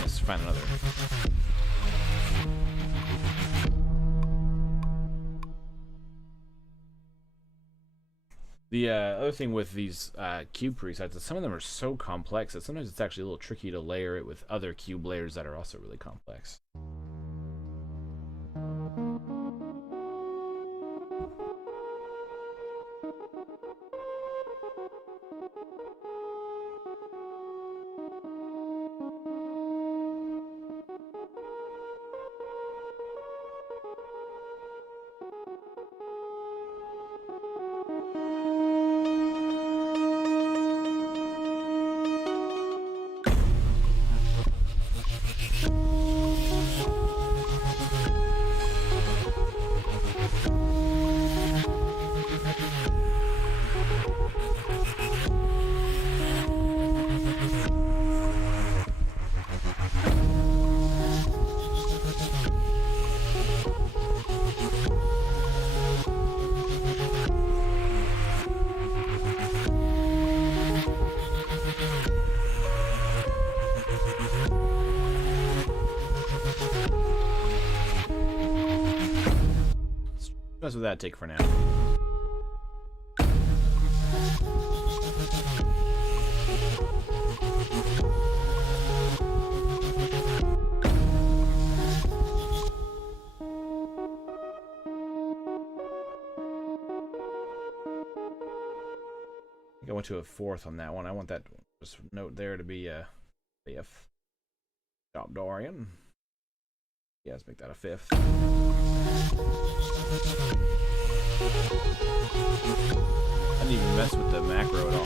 Let's find another. The other thing with these cube presets is some of them are so complex that sometimes it's actually a little tricky to layer it with other cube layers that are also really complex. That's what that take for now. I think I went to a fourth on that one. I want that Just note there to be a fifth. Job Dorian. Yeah, let's make that a fifth. I didn't even mess with the macro at all.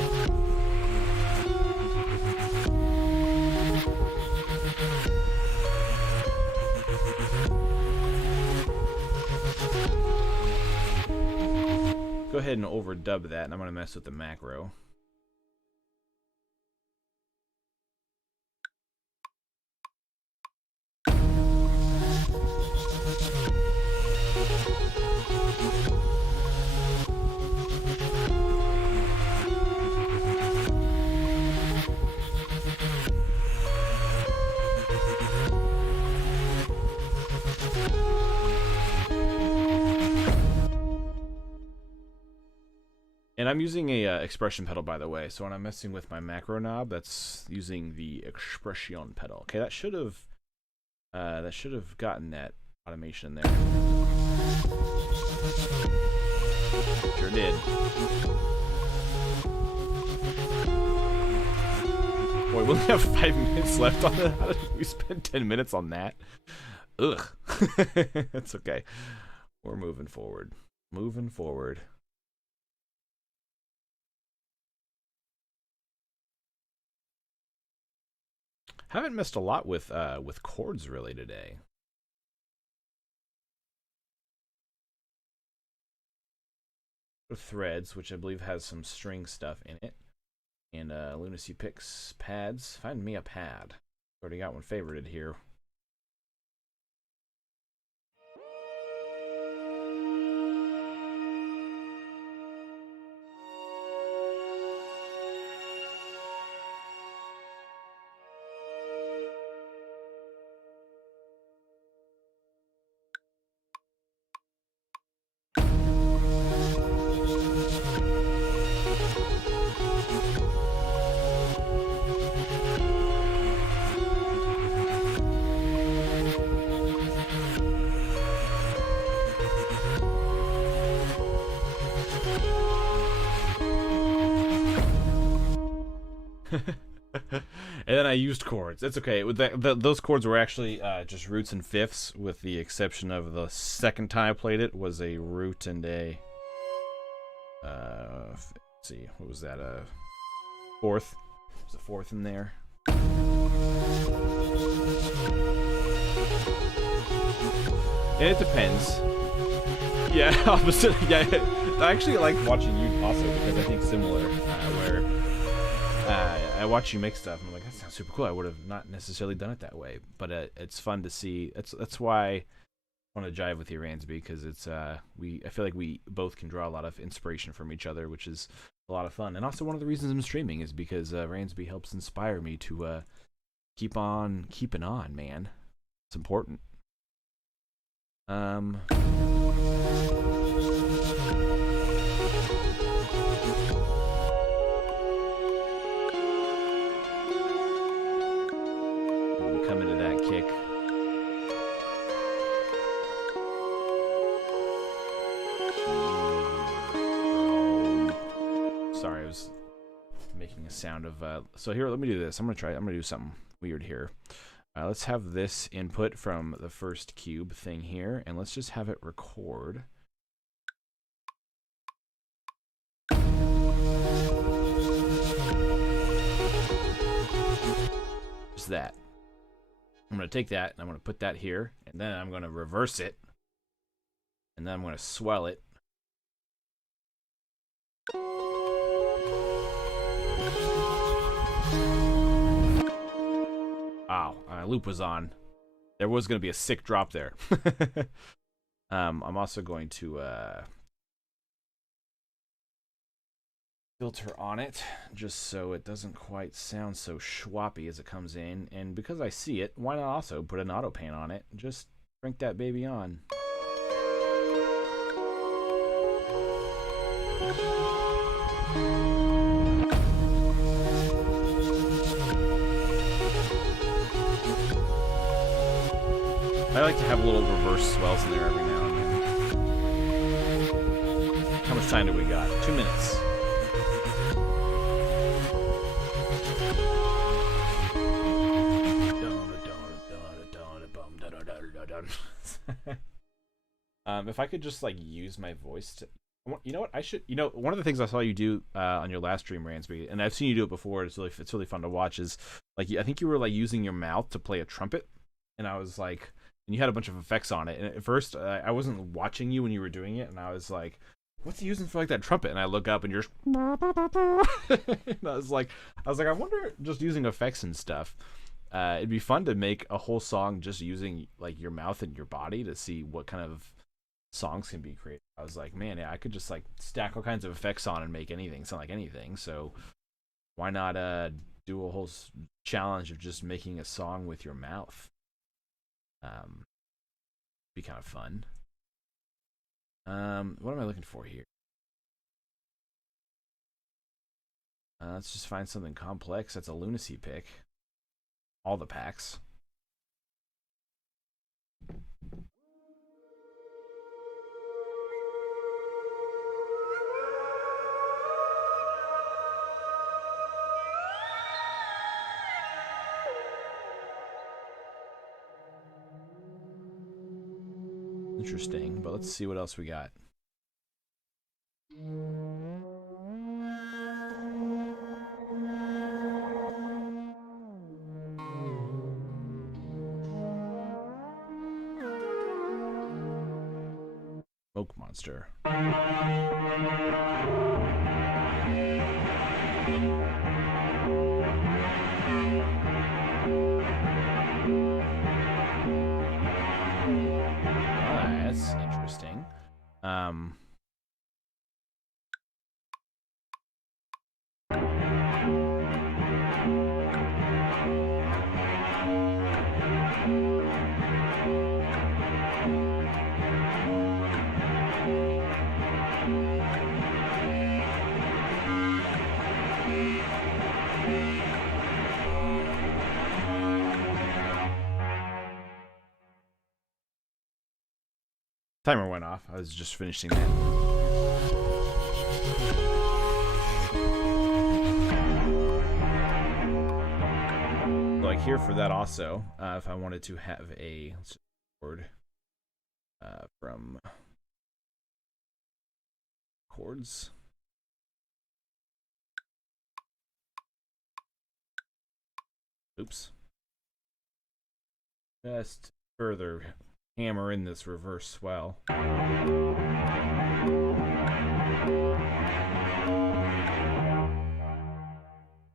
Go ahead and overdub that, and I'm going to mess with the macro. And I'm using a expression pedal, by the way. So when I'm messing with my macro knob, that's using the expression pedal. Okay, that should have gotten that automation there. Sure did. Boy, we only have 5 minutes left on that. How did we spend 10 minutes on that? Ugh. That's okay. We're moving forward. Moving forward. Haven't missed a lot with chords really today. Threads, which I believe has some string stuff in it, and Lunacy picks pads. Find me a pad. Already got one favorited here. And then I used chords. It's okay. With those chords were actually just roots and fifths, with the exception of the second time I played it was a root and a let's see, what was that? Fourth. There's a fourth in there. And it depends. Yeah, opposite. Yeah, I actually like watching you also because I think similar. Where I watch you make stuff and I'm like, that sounds super cool. I would have not necessarily done it that way, but it's fun to see. That's why I want to jive with you, Ransby, because it's I feel like we both can draw a lot of inspiration from each other, which is a lot of fun. And also one of the reasons I'm streaming is because Ransby helps inspire me to keep on keeping on, man. It's important. Come into that kick. Sorry, I was making a sound of so here, let me do this. I'm gonna do something weird here. Let's have this input from the first cube thing here, and let's just have it record. Just that. I'm going to take that and I'm going to put that here, and then I'm going to reverse it, and then I'm going to swell it. Wow, loop was on. There was going to be a sick drop there. I'm also going to filter on it just so it doesn't quite sound so schwappy as it comes in, and because I see it, why not also put an auto pan on it? Just crank that baby on. I like to have little reverse swells in there every now and then. How much time do we got? 2 minutes. If I could just like use my voice to, you know what I should, one of the things I saw you do on your last stream, Ransby, and I've seen you do it before. It's really fun to watch. Is like I think you were like using your mouth to play a trumpet, and I was like, and you had a bunch of effects on it. And at first, I wasn't watching you when you were doing it, and I was like, what's he using for like that trumpet? And I look up, and you're, and I was like, I wonder, just using effects and stuff. It'd be fun to make a whole song just using like your mouth and your body to see what kind of songs can be created. I was like, man, yeah, I could just like stack all kinds of effects on and make anything sound like anything. So why not do a whole challenge of just making a song with your mouth? Be kind of fun. What am I looking for here? Let's just find something complex. That's a Lunacy pick. All the packs. Interesting, but let's see what else we got. Smoke monster. That's interesting. Timer went off. I was just finishing that. Like here for that also, if I wanted to have a chord from chords. Oops. Just further hammer in this reverse swell.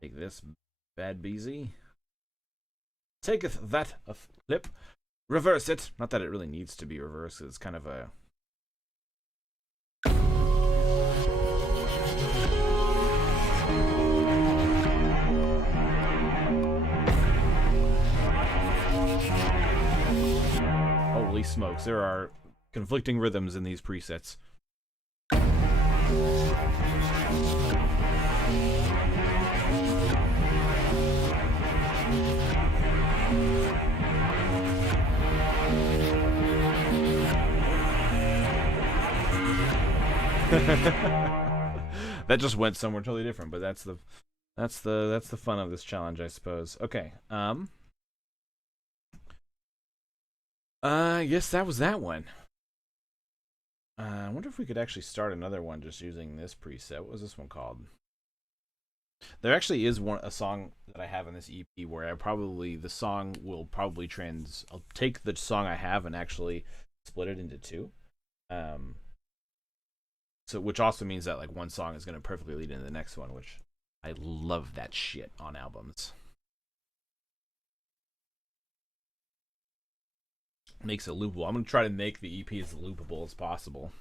Take this, bad BZ. Taketh that a flip. Reverse it. Not that it really needs to be reversed. It's kind of a... Holy smokes, there are conflicting rhythms in these presets. That just went somewhere totally different, but that's the fun of this challenge, I suppose. Okay. I guess that was that one. I wonder if we could actually start another one just using this preset. What was this one called? There actually is a song that I have in this EP where the song will probably I'll take the song I have and actually split it into two. So which also means that like one song is going to perfectly lead into the next one, which I love that shit on albums. Makes it loopable. I'm gonna try to make the EP as loopable as possible.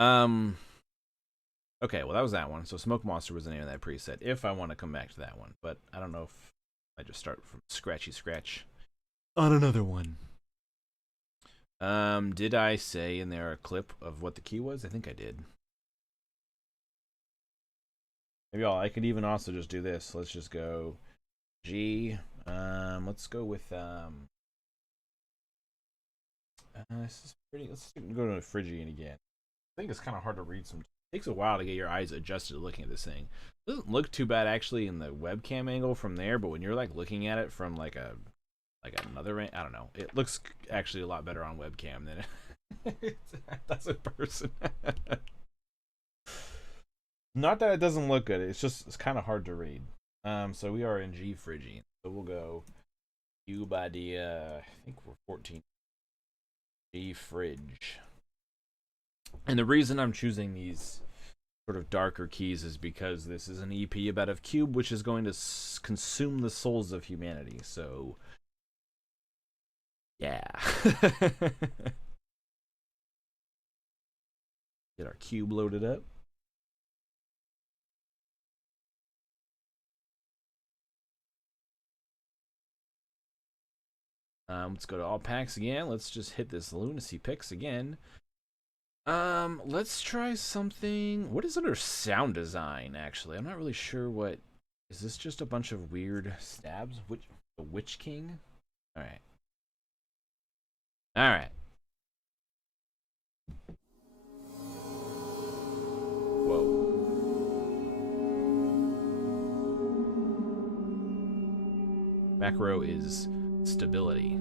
Okay, well that was that one. So Smoke Monster was the name of that preset. If I want to come back to that one, but I don't know if I just start from scratch on another one. Did I say in there a clip of what the key was? I think I did. Maybe I could even also just do this. Let's just go G. Let's go with this is pretty. Let's go to Phrygian again. I think it's kind of hard to read. It takes a while to get your eyes adjusted to looking at this thing. It doesn't look too bad actually in the webcam angle from there, but when you're like looking at it from like like another I don't know. It looks actually a lot better on webcam than it does in person. Not that it doesn't look good. It's kind of hard to read. So we are in G Phrygian. So we'll go cube idea. I think we're 14. G Phryg. And the reason I'm choosing these sort of darker keys is because this is an EP about a cube which is going to consume the souls of humanity. So yeah. Get our cube loaded up. Let's go to all packs again. Let's just hit this Lunacy picks again. Let's try something. What is under sound design, actually? I'm not really sure what. Is this just a bunch of weird stabs? The Witch King? Alright. Alright. Whoa. Back row is stability.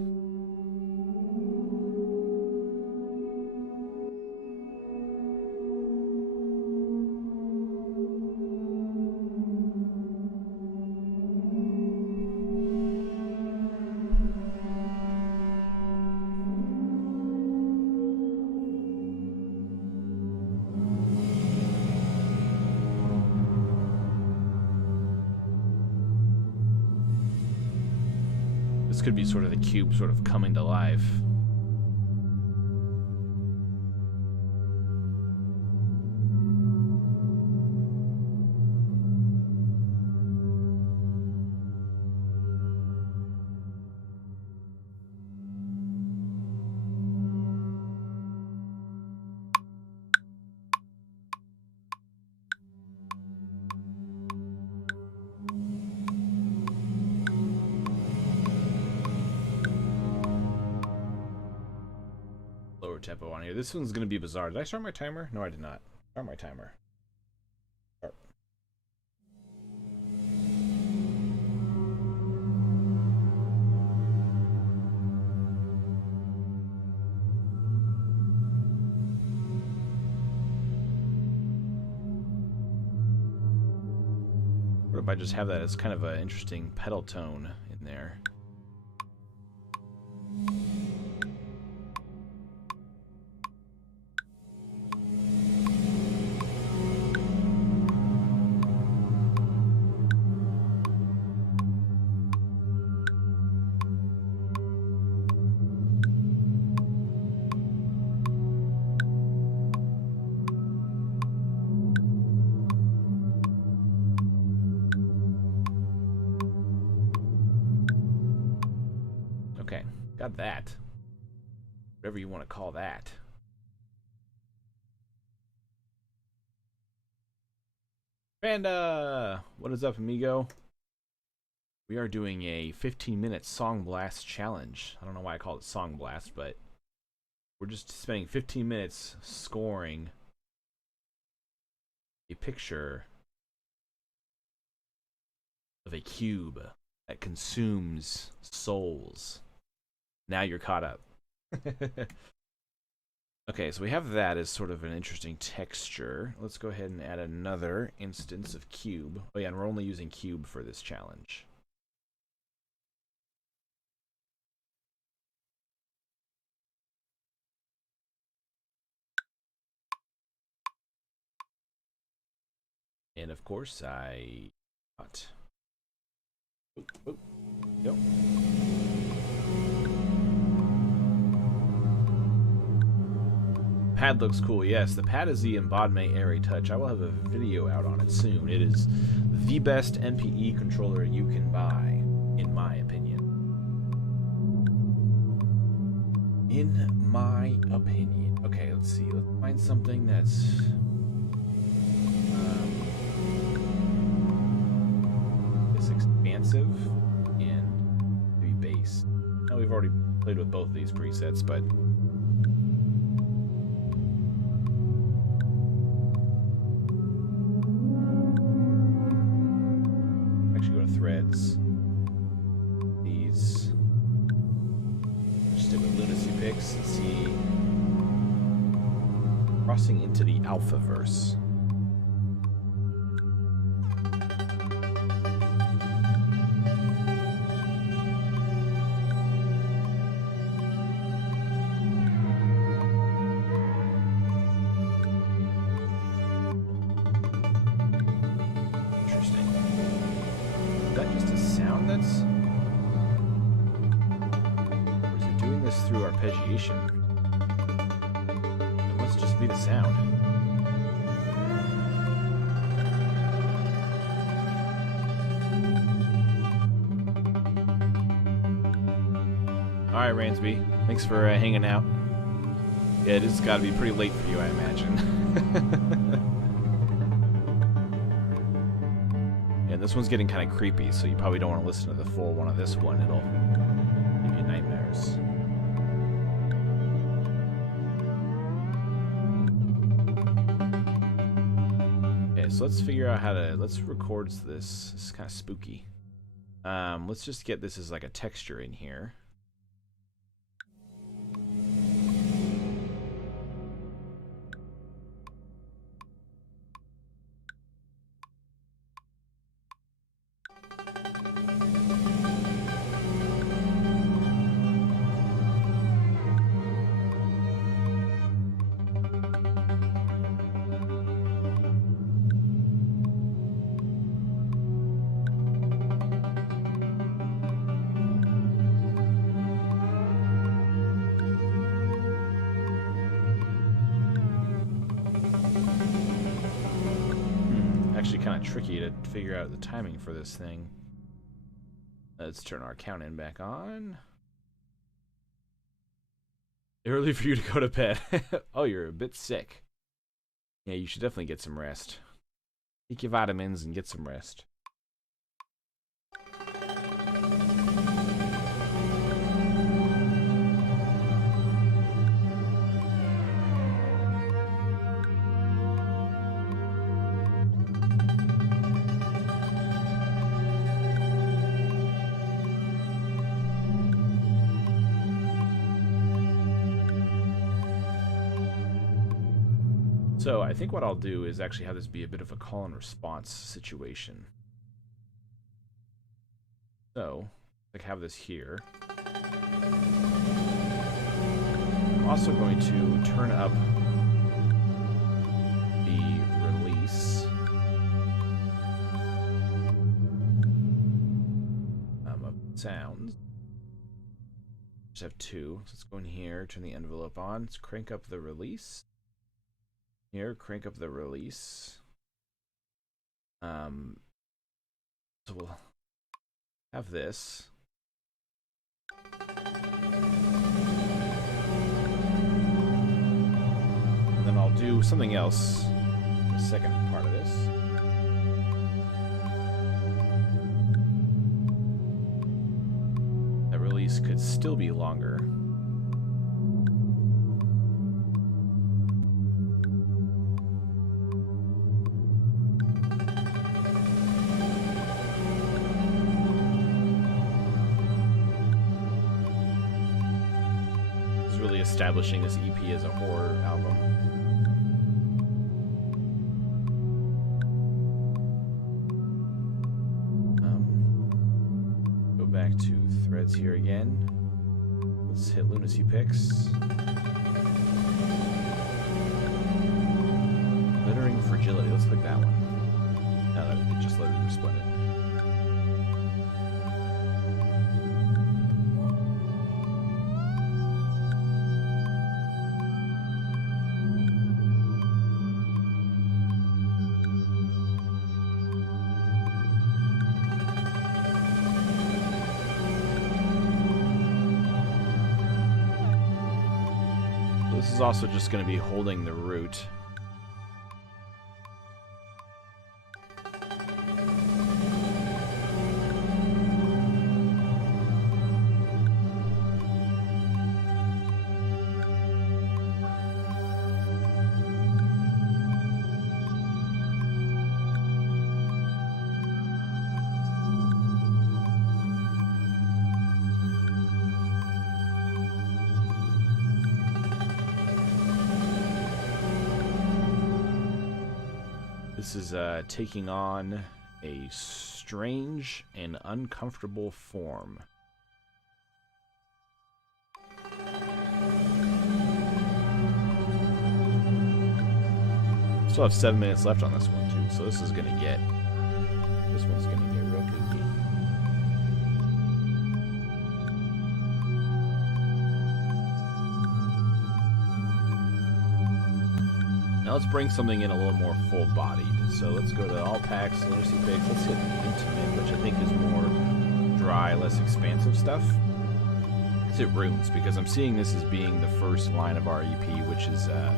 This could be sort of the cube sort of coming to life. Tempo on here. This one's gonna be bizarre. Did I start my timer? No, I did not. Start my timer. Start. What if I just have that as kind of an interesting pedal tone in there? Okay, got that. Whatever you want to call that. Panda! What is up, amigo? We are doing a 15-minute Song Blast challenge. I don't know why I call it Song Blast, but we're just spending 15 minutes scoring a picture of a cube that consumes souls. Now you're caught up. Okay, so we have that as sort of an interesting texture. Let's go ahead and add another instance of cube. Oh yeah, and we're only using cube for this challenge. And of course, I got. Go. Pad looks cool. Yes, the pad is the embodiment airy touch. I will have a video out on it soon. It is the best MPE controller you can buy, in my opinion. In my opinion. Okay, let's see. Let's find something that's expansive and maybe bass. Now we've already played with both of these presets, but actually go to threads. These crossing into the alpha verse. Interesting. Is that just a sound that's... Or is it doing this through arpeggiation? It must just be the sound. Alright, Ransby. Thanks for hanging out. Yeah, it has got to be pretty late for you, I imagine. Yeah, this one's getting kind of creepy, so you probably don't want to listen to the full one of this one. It'll give you nightmares. Okay, so let's figure out how to... Let's record this. This is kind of spooky. Let's just get this as like a texture in here. Kind of tricky to figure out the timing for this thing. Let's turn our count in back on. Early for you to go to bed. Oh, you're a bit sick. Yeah, you should definitely get some rest. Take your vitamins and get some rest. So I think what I'll do is actually have this be a bit of a call and response situation. So, like have this here. I'm also going to turn up the release. Of sounds. Just have two. So let's go in here, turn the envelope on. Let's crank up the release. Here, crank up the release. So we'll have this. And then I'll do something else. The second part of this. That release could still be longer. Establishing this EP as a horror album. Go back to threads here again. Let's hit Lunacy picks. Glittering fragility. Let's click that one. Now that it just let it split it. This is also just going to be holding the root. This is taking on a strange and uncomfortable form. Still have 7 minutes left on this one too, so this one's gonna get real kooky. Now let's bring something in a little more full-bodied. So let's go to all packs, Lunacy picks. Let's hit intimate, which I think is more dry, less expansive stuff. Let's hit runes, because I'm seeing this as being the first line of our EP, which is a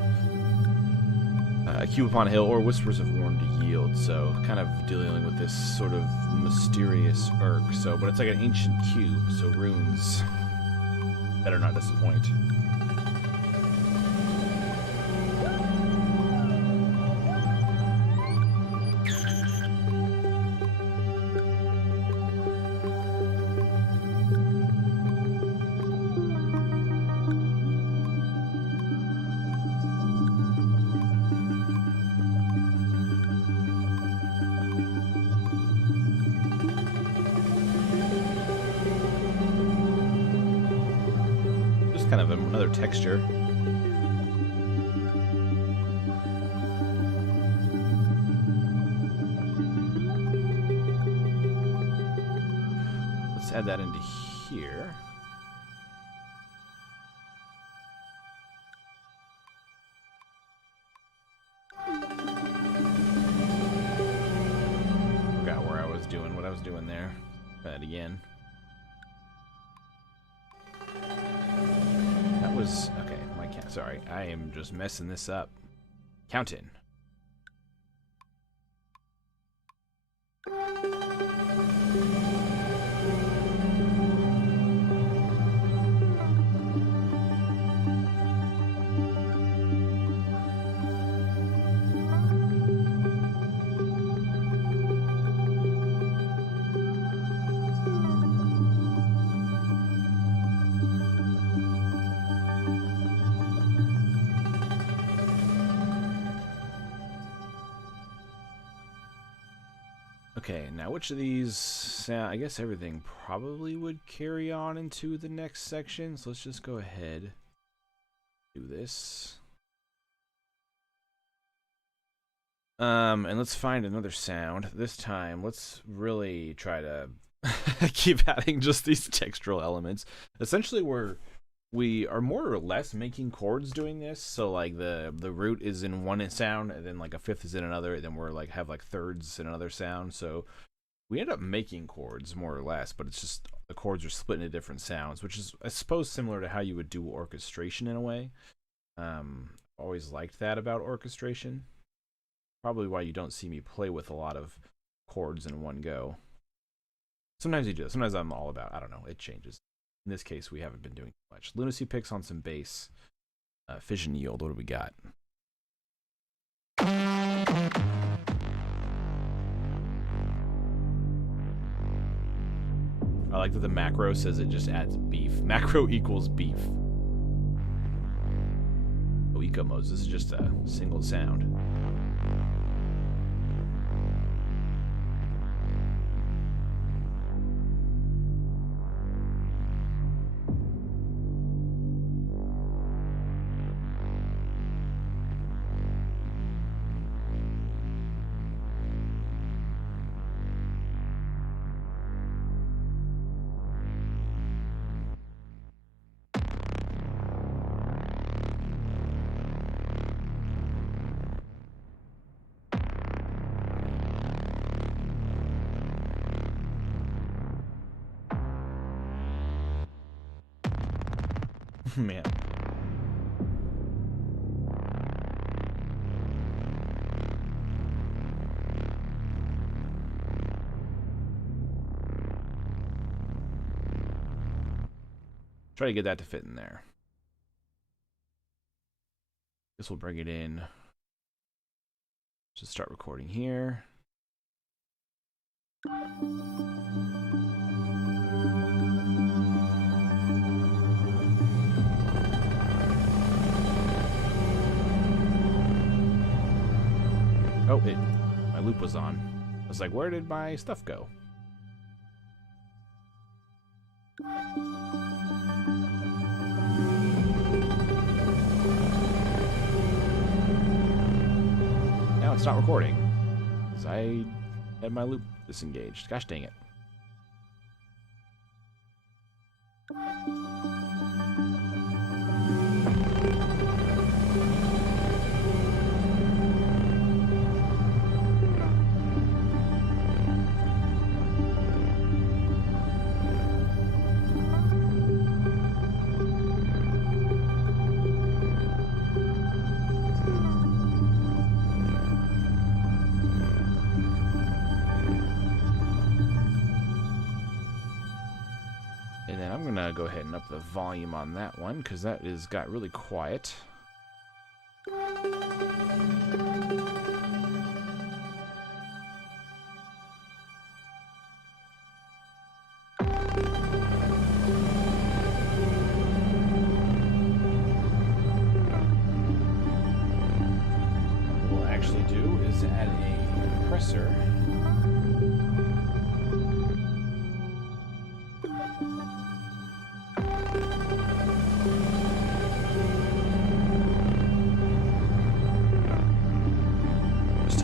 cube upon a hill, or whispers of warn to yield. So kind of dealing with this sort of mysterious irk. So, but it's like an ancient cube, so runes better not disappoint. Kind of another texture. Let's add that into here. Forgot where I was doing what I was doing there. Try that again. Okay, my count. Sorry, I am just messing this up. Counting. Okay, now which of these sound? I guess everything probably would carry on into the next section, so let's just go ahead do this. And let's find another sound. This time, let's really try to keep adding just these textural elements. Essentially, we are more or less making chords doing this. So like the root is in one sound, and then like a fifth is in another, and then we're like have like thirds in another sound. So we end up making chords more or less, but it's just the chords are split into different sounds, which is I suppose similar to how you would do orchestration in a way. Always liked that about orchestration. Probably why you don't see me play with a lot of chords in one go. Sometimes you do. Sometimes I'm all about, I don't know, it changes. In this case, we haven't been doing too much. Lunacy picks on some bass. Fission yield, what do we got? I like that the macro says it just adds beef. Macro equals beef. Oh, eco modes, this is just a single sound. Man. Try to get that to fit in there. This will bring it in. Just start recording here. Oh, loop was on. I was like, where did my stuff go? Now it's not recording because I had my loop disengaged. Gosh dang it. Go ahead and up the volume on that one because that is got really quiet. What we'll actually do is add a compressor.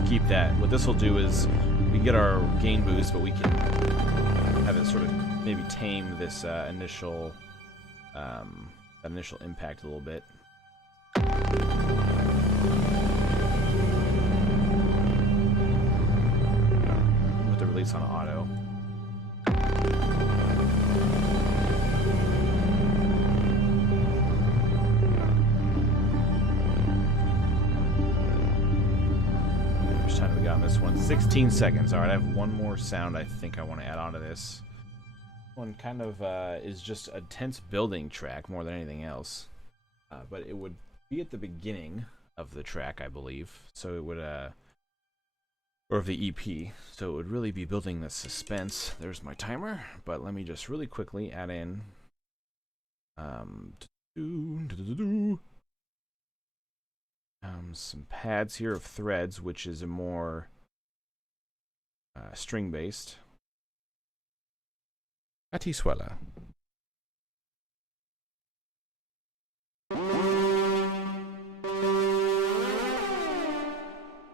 Keep that. What this will do is we get our gain boost, but we can have it sort of maybe tame this initial impact a little bit. With the release on auto. On this one, 16 seconds. All right, I have one more sound I think I want to add on to this. One kind of is just a tense building track more than anything else, but it would be at the beginning of the track, I believe. So it would, or of the EP. So it would really be building the suspense. There's my timer, but let me just really quickly add in. Some pads here of threads, which is a more string-based. Atisuela.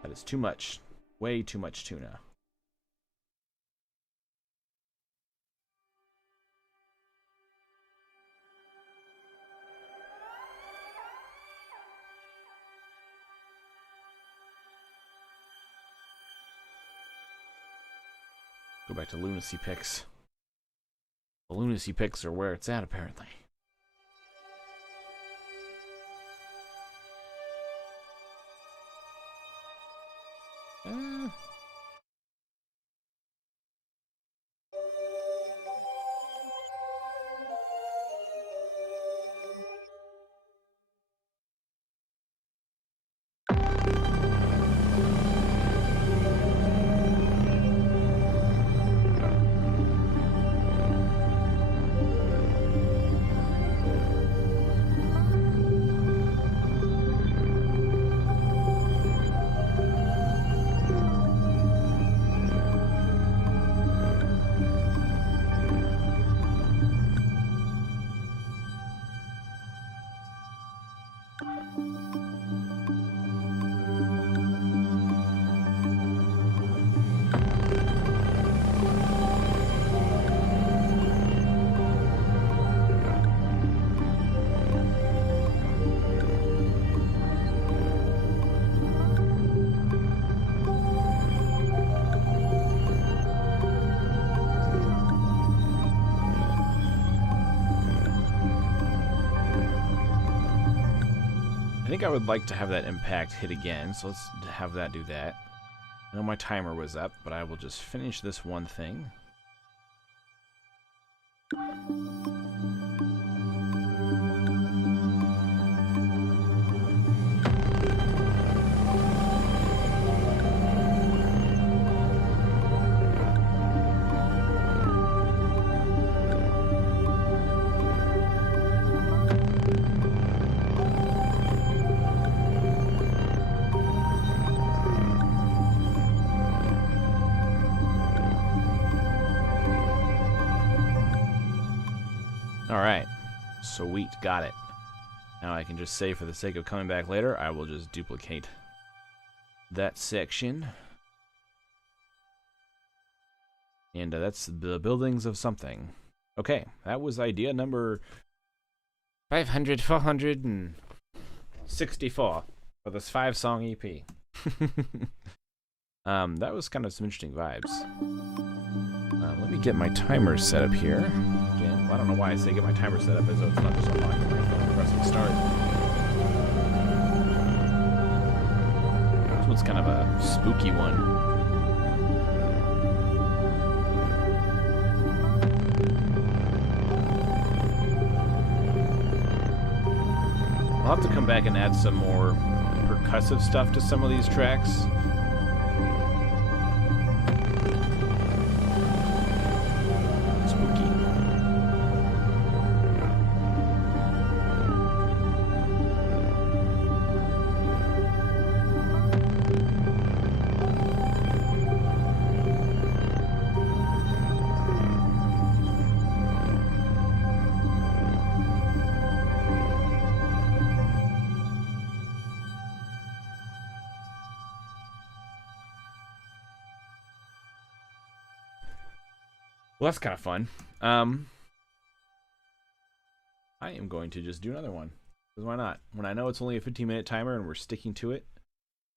That is too much. Way too much tuna. Go back to Lunacy picks. The Lunacy picks are where it's at, apparently. I think I would like to have that impact hit again, so let's have that do that. I know my timer was up, but I will just finish this one thing. Alright. Sweet, got it. Now I can just say, for the sake of coming back later, I will just duplicate that section. And that's the buildings of something. Okay, that was idea number 464 for this 5-song EP. That was kind of some interesting vibes. Let me get my timer set up here. Again, I don't know why I say get my timer set up as though it's not just unlocking my phone pressing start. This one's kind of a spooky one. I'll have to come back and add some more percussive stuff to some of these tracks. Spooky. Well, that's kind of fun. I am going to just do another one. Because why not? When I know it's only a 15-minute timer and we're sticking to it,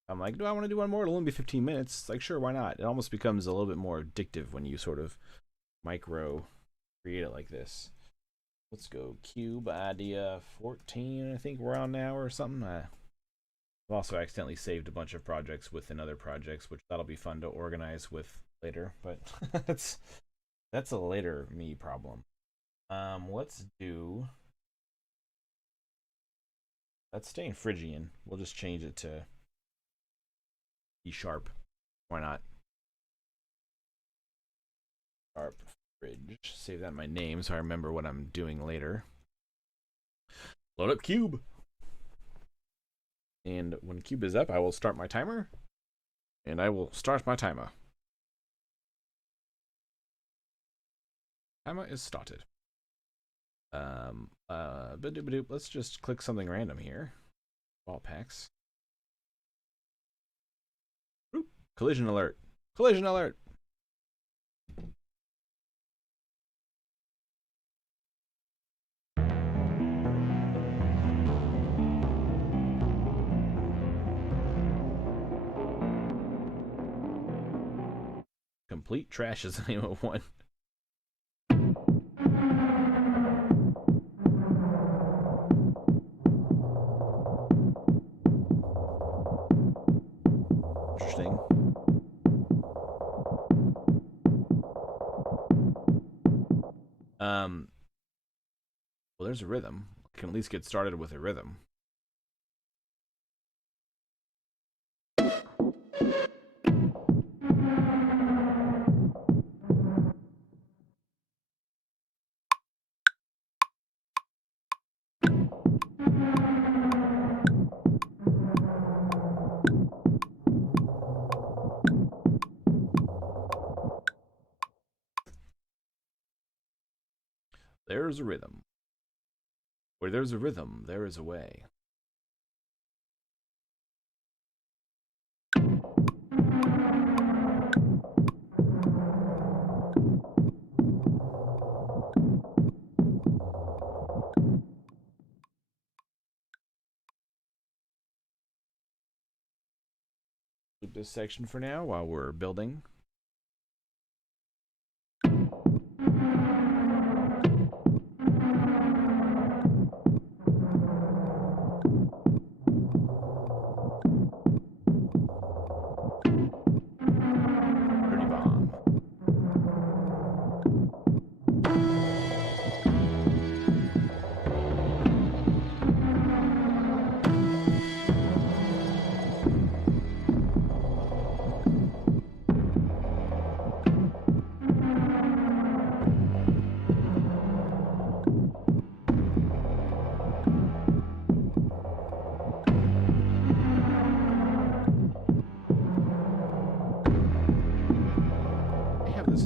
I'm like, do I want to do one more? It'll only be 15 minutes. It's like, sure, why not? It almost becomes a little bit more addictive when you sort of micro create it like this. Let's go cube idea 14, I think we're on now or something. I've also accidentally saved a bunch of projects within other projects, which that'll be fun to organize with later, but that's a later me problem. Let's stay in Phrygian. We'll just change it to E sharp. Why not? Sharp bridge. Save that in my name so I remember what I'm doing later. Load up cube. And when cube is up, I will start my timer. And I will start my timer. Timer is started. Let's just click something random here. Ball packs. Oop, collision alert. Collision alert. Complete trash is the name of one. Interesting. Well, there's a rhythm. I can at least get started with a rhythm. There's a rhythm. Where there's a rhythm, there is a way. Keep this section for now while we're building.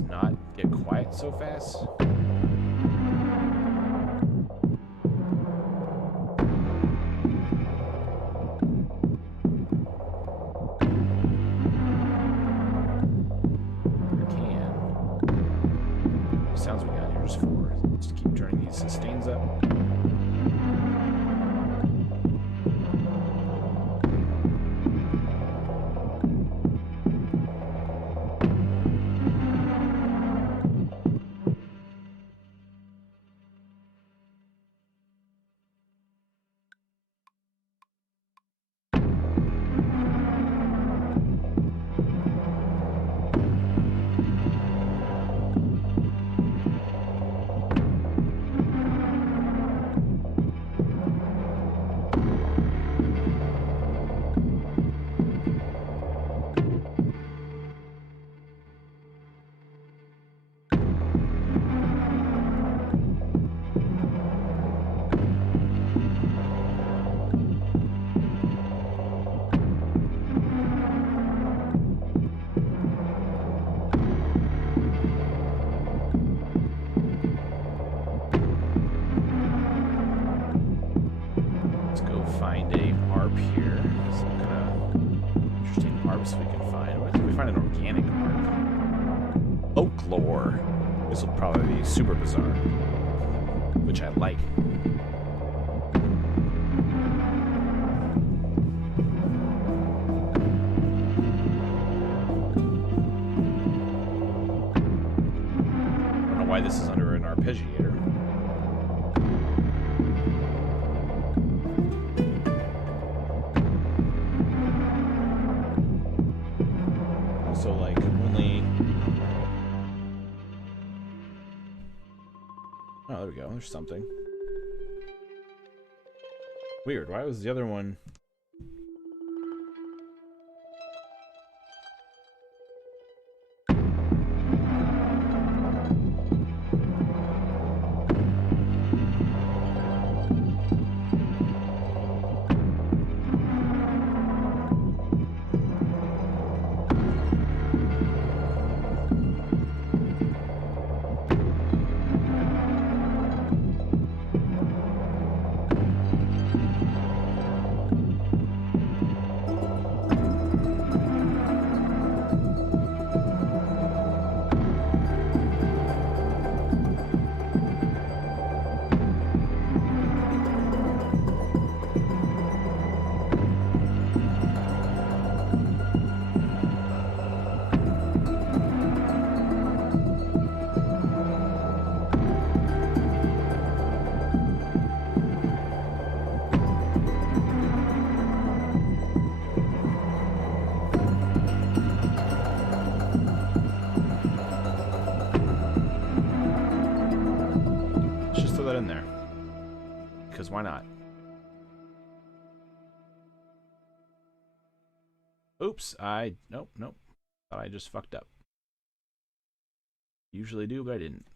Not get quiet so fast. sounds we got here? Just 4. Just keep turning these sustains up. Find a harp here. Some kind of interesting harps we can find. Where did we find an organic harp? Oak lore. This will probably be super bizarre, which I like. I don't know why this is under an arpeggiator. So like only, oh, there we go, there's something weird. Why was the other one? In there, because why not? Oops, nope, thought I just fucked up. Usually do, but I didn't.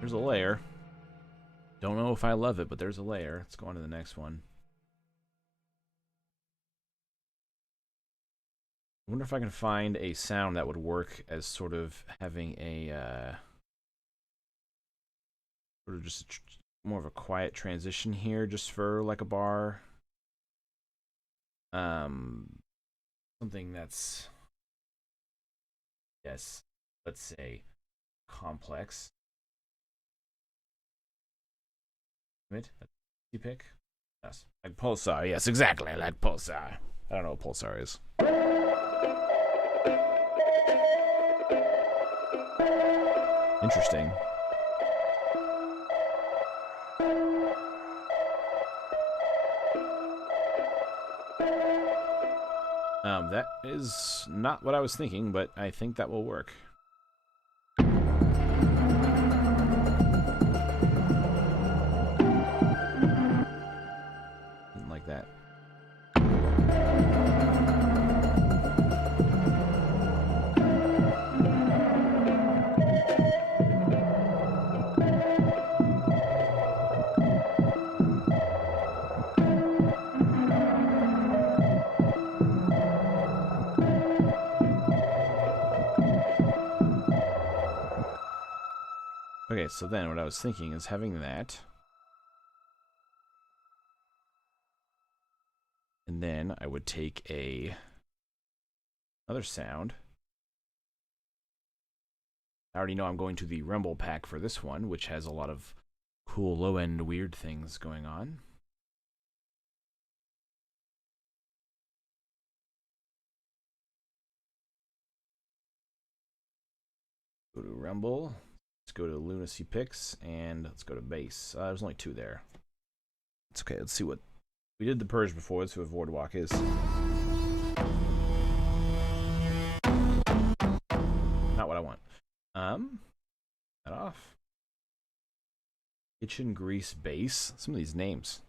There's a layer. Don't know if I love it, but there's a layer. Let's go on to the next one. I wonder if I can find a sound that would work as sort of having a sort of just more of a quiet transition here, just for like a bar. Something that's, yes, let's say complex. Right? You pick? Yes. Like pulsar, yes, exactly, like pulsar. I don't know what pulsar is. Interesting. That is not what I was thinking, but I think that will work. Like that. Okay, so then what I was thinking is having that. And then I would take another sound. I already know I'm going to the Rumble pack for this one, which has a lot of cool low-end weird things going on. Go to Rumble. Let's go to Lunacy picks, and let's go to bass. There's only 2 there. It's okay. Let's see what we did the purge before. Let's see what Voidwalk is. Not what I want. That off. Kitchen grease bass. Some of these names.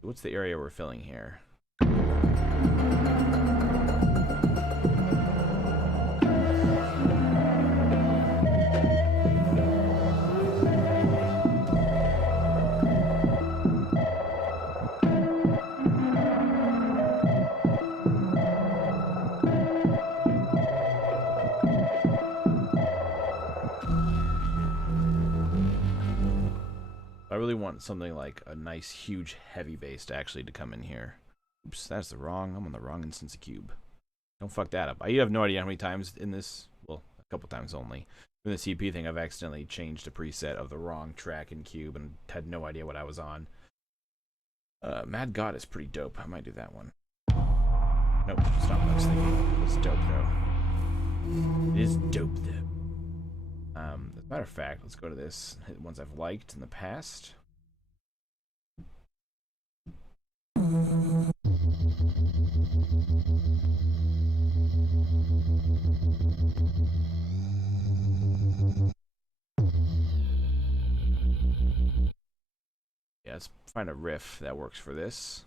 What's the area we're filling here? I really want something like a nice, huge, heavy bass to actually to come in here. Oops, that's I'm on the wrong instance of cube. Don't fuck that up. I have no idea how many times in this, well, a couple times only. In the CP thing, I've accidentally changed a preset of the wrong track in cube and had no idea what I was on. Mad God is pretty dope. I might do that one. Nope, it's not what I was thinking. It's dope, though. It is dope, though. As a matter of fact, let's go to this. Hit ones I've liked in the past. Yeah, let's find a riff that works for this.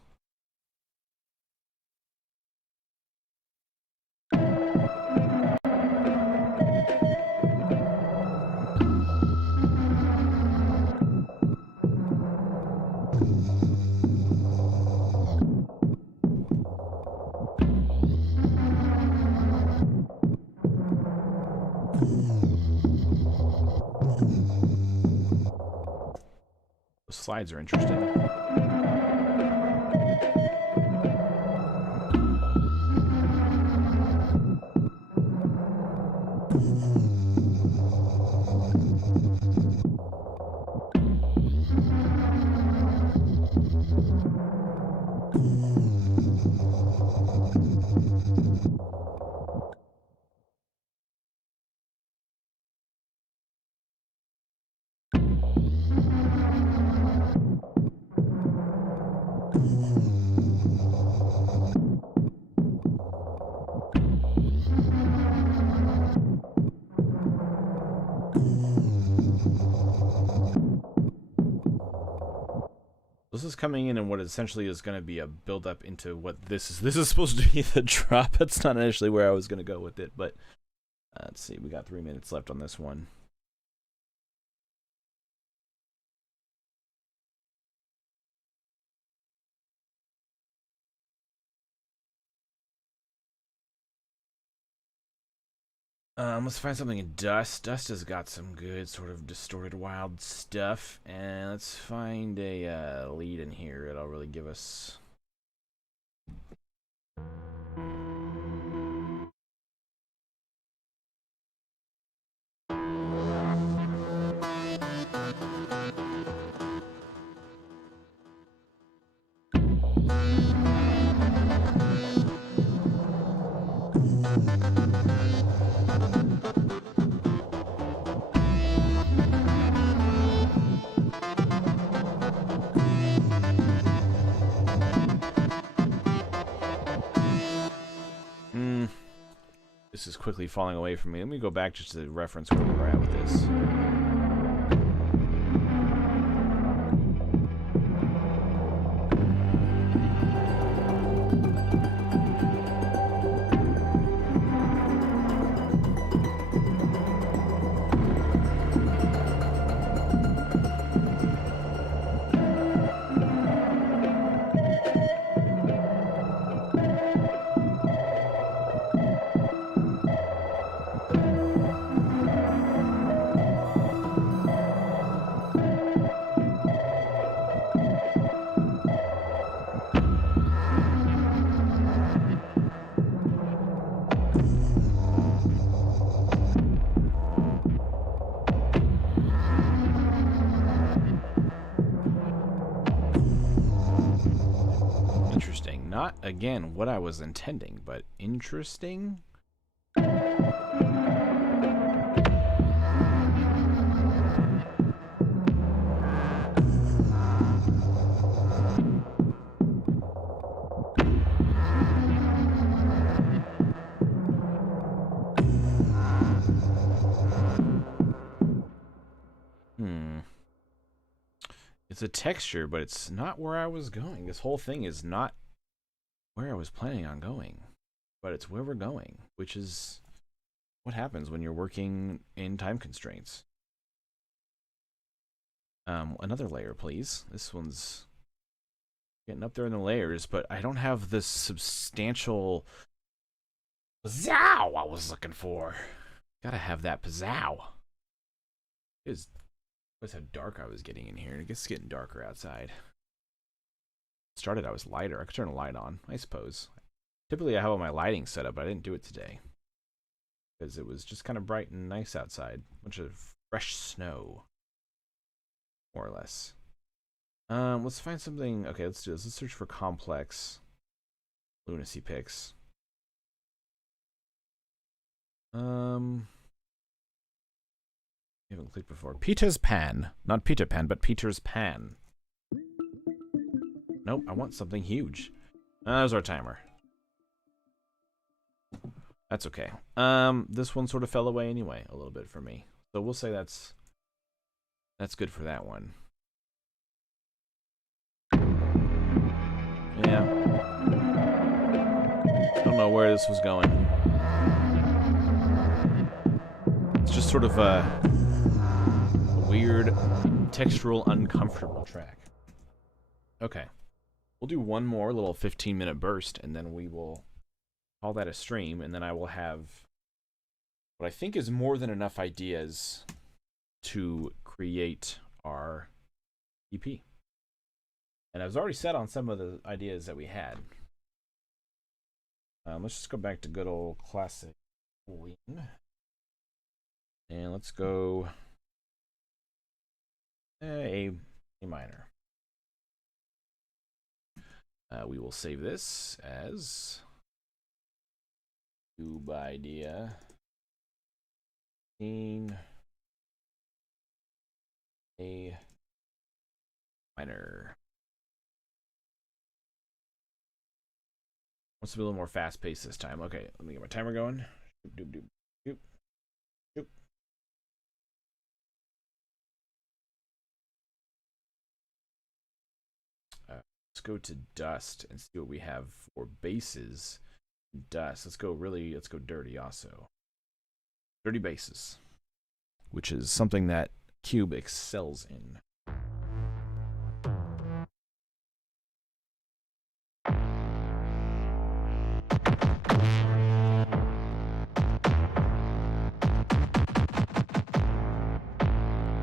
The slides are interesting. This is coming in and what essentially is going to be a build up into what this is. This is supposed to be the drop. That's not initially where I was going to go with it, but let's see. We got 3 minutes left on this one. Let's find something in Dust. Dust has got some good sort of distorted wild stuff. And let's find a lead in here that'll really give us... This is quickly falling away from me. Let me go back just to reference where we're at with this. again, what I was intending, but interesting. It's a texture, but it's not where I was going. This whole thing is not where I was planning on going, but it's where we're going, which is what happens when you're working in time constraints. Another layer, please. This one's getting up there in the layers, but I don't have this substantial pizzow I was looking for. Gotta have that pizzow. That's how dark I was getting in here. I guess it's getting darker outside. Started, I was lighter. I could turn a light on, I suppose. Typically, I have all my lighting set up, but I didn't do it today because it was just kind of bright and nice outside. A bunch of fresh snow, more or less. Let's find something. Okay, let's do this. Let's search for complex Lunacy picks. We haven't clicked before. Peter's Pan. Not Peter Pan, but Peter's Pan. Nope, I want something huge. There's our timer. That's okay. This one sort of fell away anyway, a little bit for me. So we'll say that's good for that one. Yeah. Don't know where this was going. It's just sort of a weird, textural, uncomfortable track. Okay. We'll do one more little 15-minute burst, and then we will call that a stream, and then I will have what I think is more than enough ideas to create our EP. And I was already set on some of the ideas that we had. Let's just go back to good old classic Wing. And let's go A minor. We will save this as Cube Idea in A minor. Wants to be a little more fast paced this time. Okay, let me get my timer going. Doop, doop, doop, doop. Let's go to dust and see what we have for basses. Dust. Let's go dirty also. Dirty basses, which is something that Cube excels in.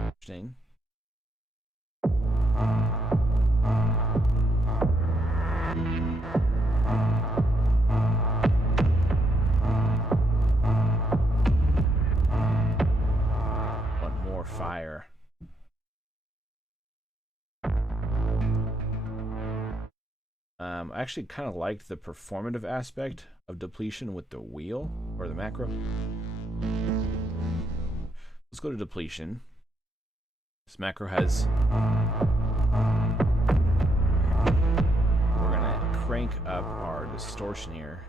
Interesting. Fire. I actually kind of liked the performative aspect of depletion with the wheel or the macro. Let's go to depletion. This macro has. We're gonna crank up our distortion here.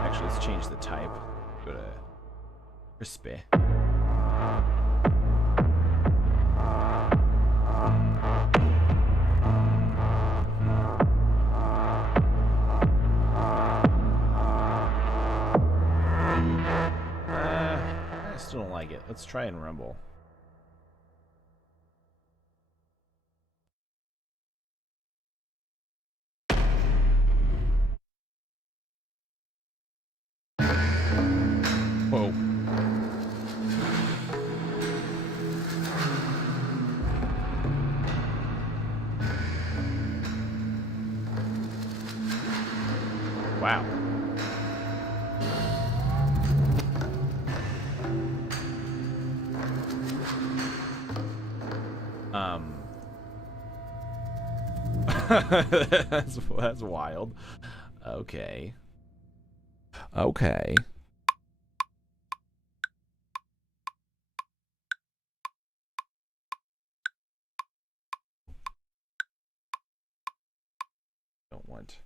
Actually, let's change the type. Go to crispy. I still don't like it. Let's try and rumble. Whoa. Wow. That's wild. Okay. Okay. Don't want.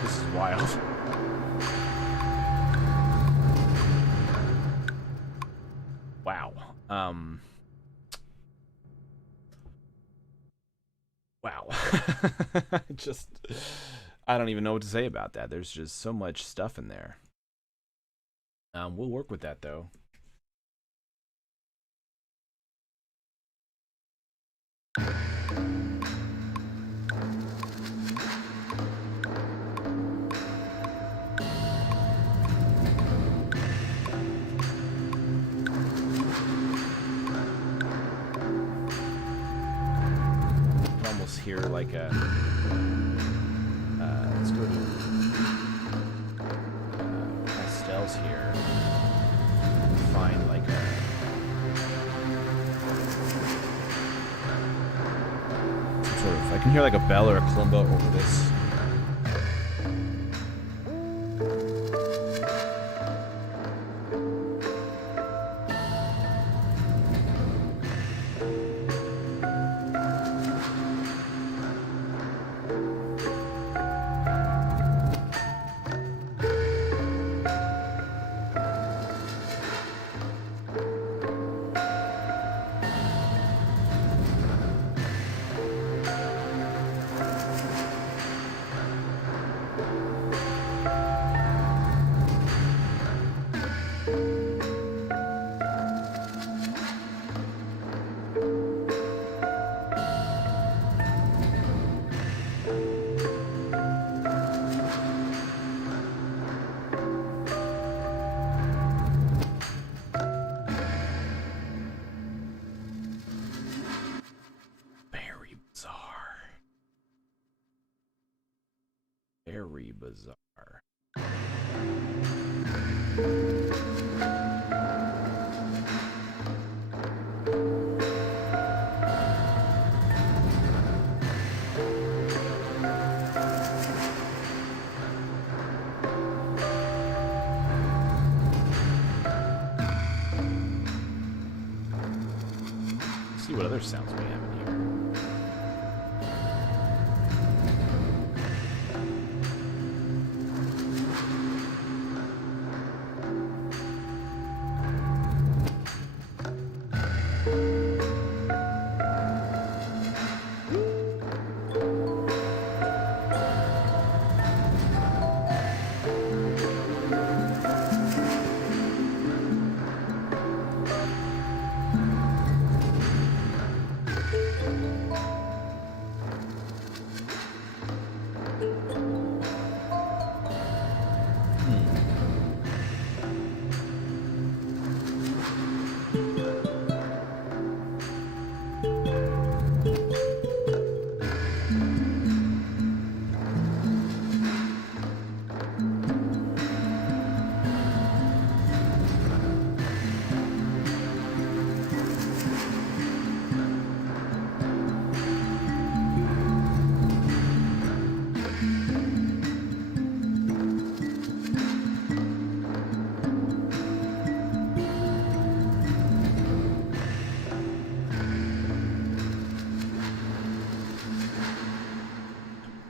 This is wild. Wow. Wow. Just, I don't even know what to say about that. There's just so much stuff in there. We'll work with that though. Here like a let's go to pastels here, find like a some sort of, I can hear like a bell or a kalimba over this. Very bizarre. Let's see what other sounds we have in here.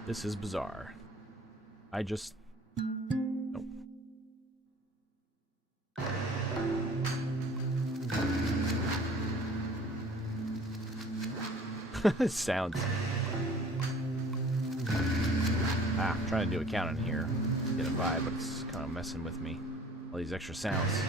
This is bizarre. I just... Nope. It sounds... I'm trying to do a count in here. Get a vibe, but it's kind of messing with me. All these extra sounds.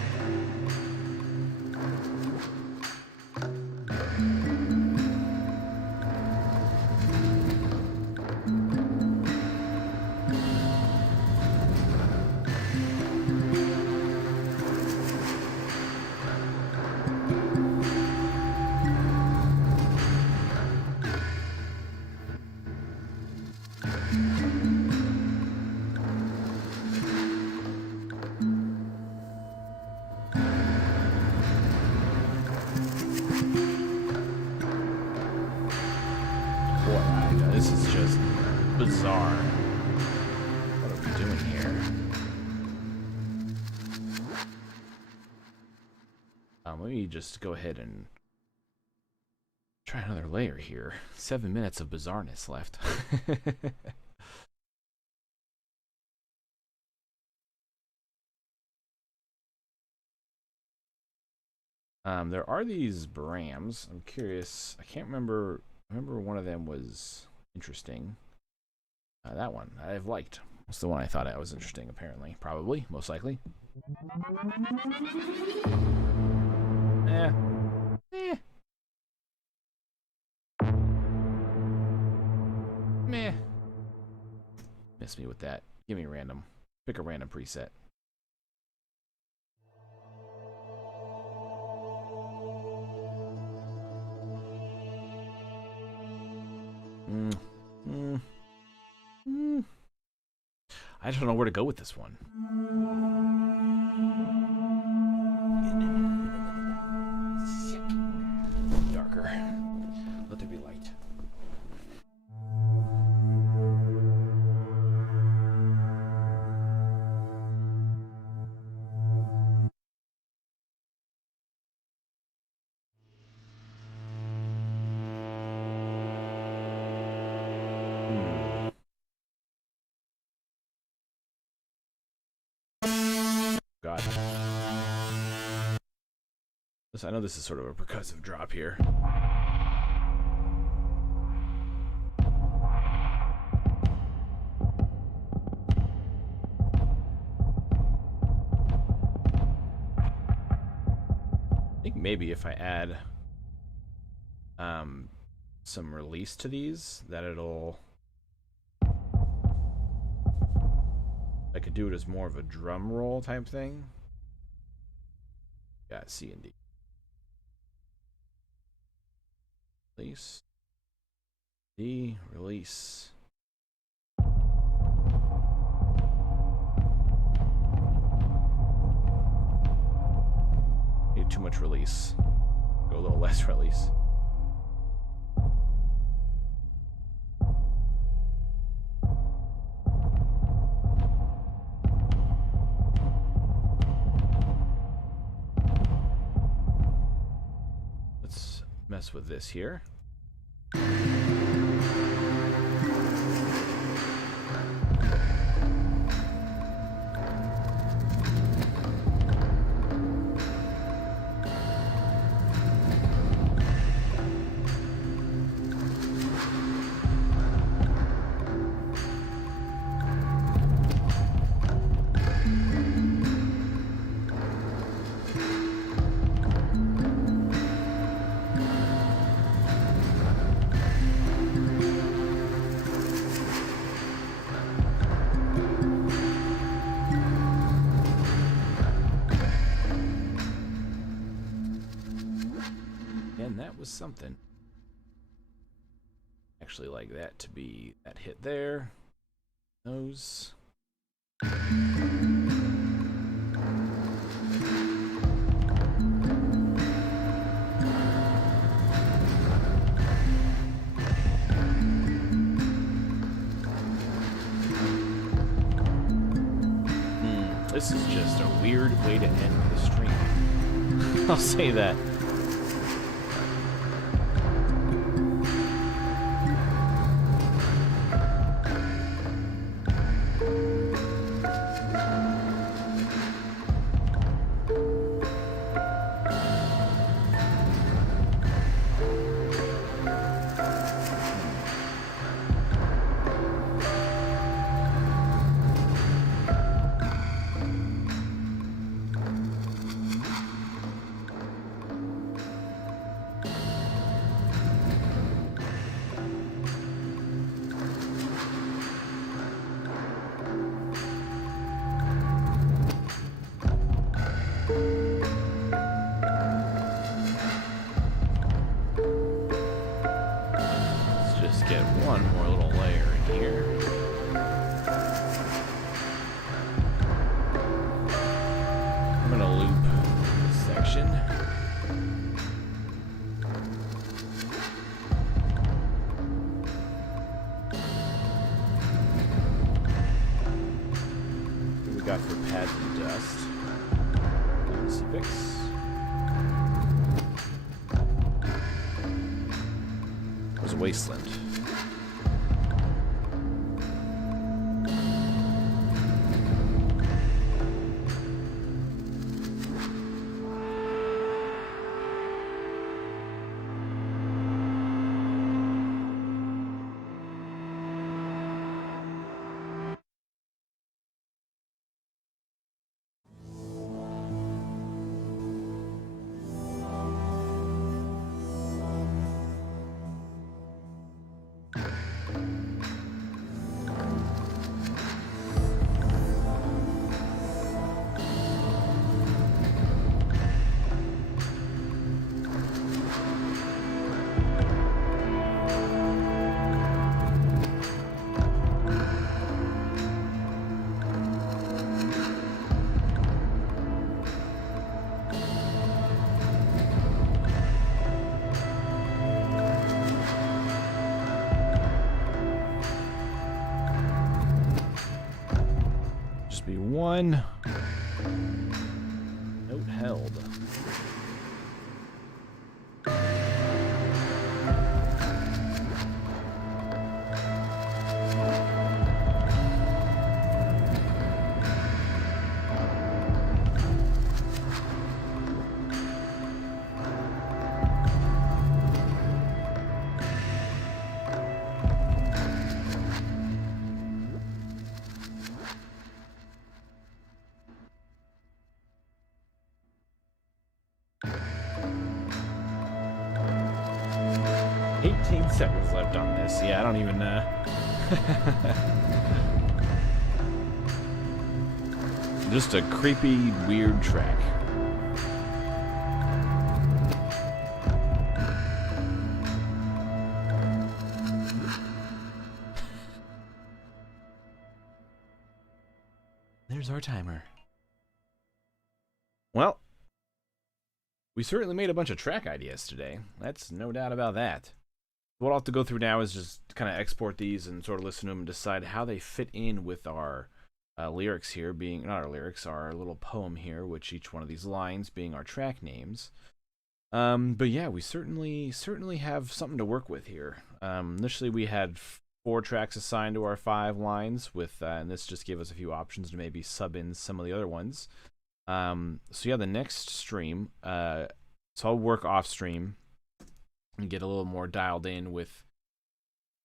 This is just bizarre. What are we doing here? Let me just go ahead and try another layer here. 7 minutes of bizarreness left. There are these Brams. I'm curious. I can't remember. I remember one of them was interesting. That one I've liked. That's the one I thought I was interesting, apparently. Probably. Most likely. Meh. Miss me with that. Give me random. Pick a random preset. I don't know where to go with this one. Darker. Let there be light. God. I know this is sort of a percussive drop here. I think maybe if I add some release to these, that it'll... I could do it as more of a drum roll type thing. Got C and D. Release. D, release. Need too much release. Go a little less release. Mess with this here. Was something. Actually like that to be that hit there. Nose. This is just a weird way to end the stream. I'll say that. get one more little layer in here. I'm gonna loop this section. What we got for pads and dust? Lunacy fix. There's a wasteland. One note held. Seconds left on this. Yeah, I don't even just a creepy, weird track. There's our timer. Well, we certainly made a bunch of track ideas today. That's no doubt about that. What I'll have to go through now is just kind of export these and sort of listen to them and decide how they fit in with our lyrics here, being not our lyrics, our little poem here, which each one of these lines being our track names. But yeah, we certainly have something to work with here. Initially, we had 4 tracks assigned to our 5 lines, with and this just gave us a few options to maybe sub in some of the other ones. So yeah, the next stream, so I'll work off stream and get a little more dialed in with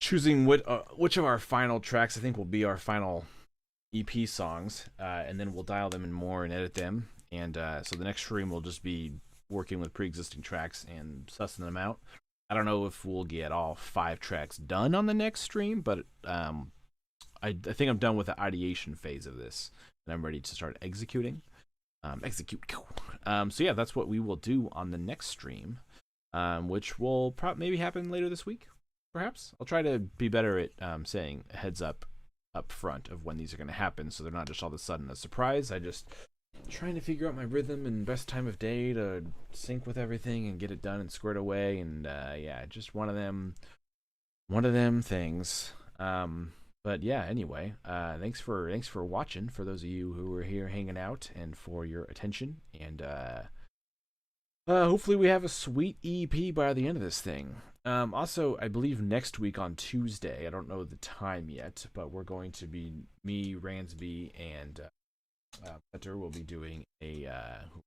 choosing which of our final tracks I think will be our final EP songs, and then we'll dial them in more and edit them. And so the next stream will just be working with pre-existing tracks and sussing them out. I don't know if we'll get all 5 tracks done on the next stream, but I think I'm done with the ideation phase of this, and I'm ready to start executing. So yeah, that's what we will do on the next stream. Which will maybe happen later this week, perhaps. I'll try to be better at saying a heads up front of when these are going to happen, so they're not just all of a sudden a surprise. I just trying to figure out my rhythm and best time of day to sync with everything and get it done and squared away. And yeah, just one of them things. But yeah, anyway, thanks for watching. For those of you who were here hanging out, and for your attention, and hopefully we have a sweet EP by the end of this thing. Also, I believe next week on Tuesday, I don't know the time yet, but we're going to be, me, Ransby, and Petter will be doing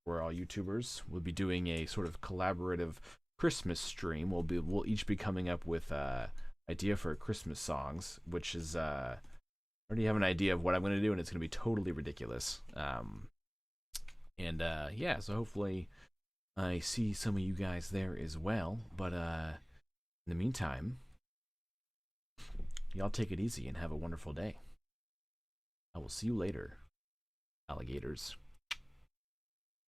we're all YouTubers, we'll be doing a sort of collaborative Christmas stream. We'll each be coming up with idea for Christmas songs, which is, I already have an idea of what I'm going to do, and it's going to be totally ridiculous. Yeah, so hopefully I see some of you guys there as well. But in the meantime, y'all take it easy and have a wonderful day. I will see you later, alligators.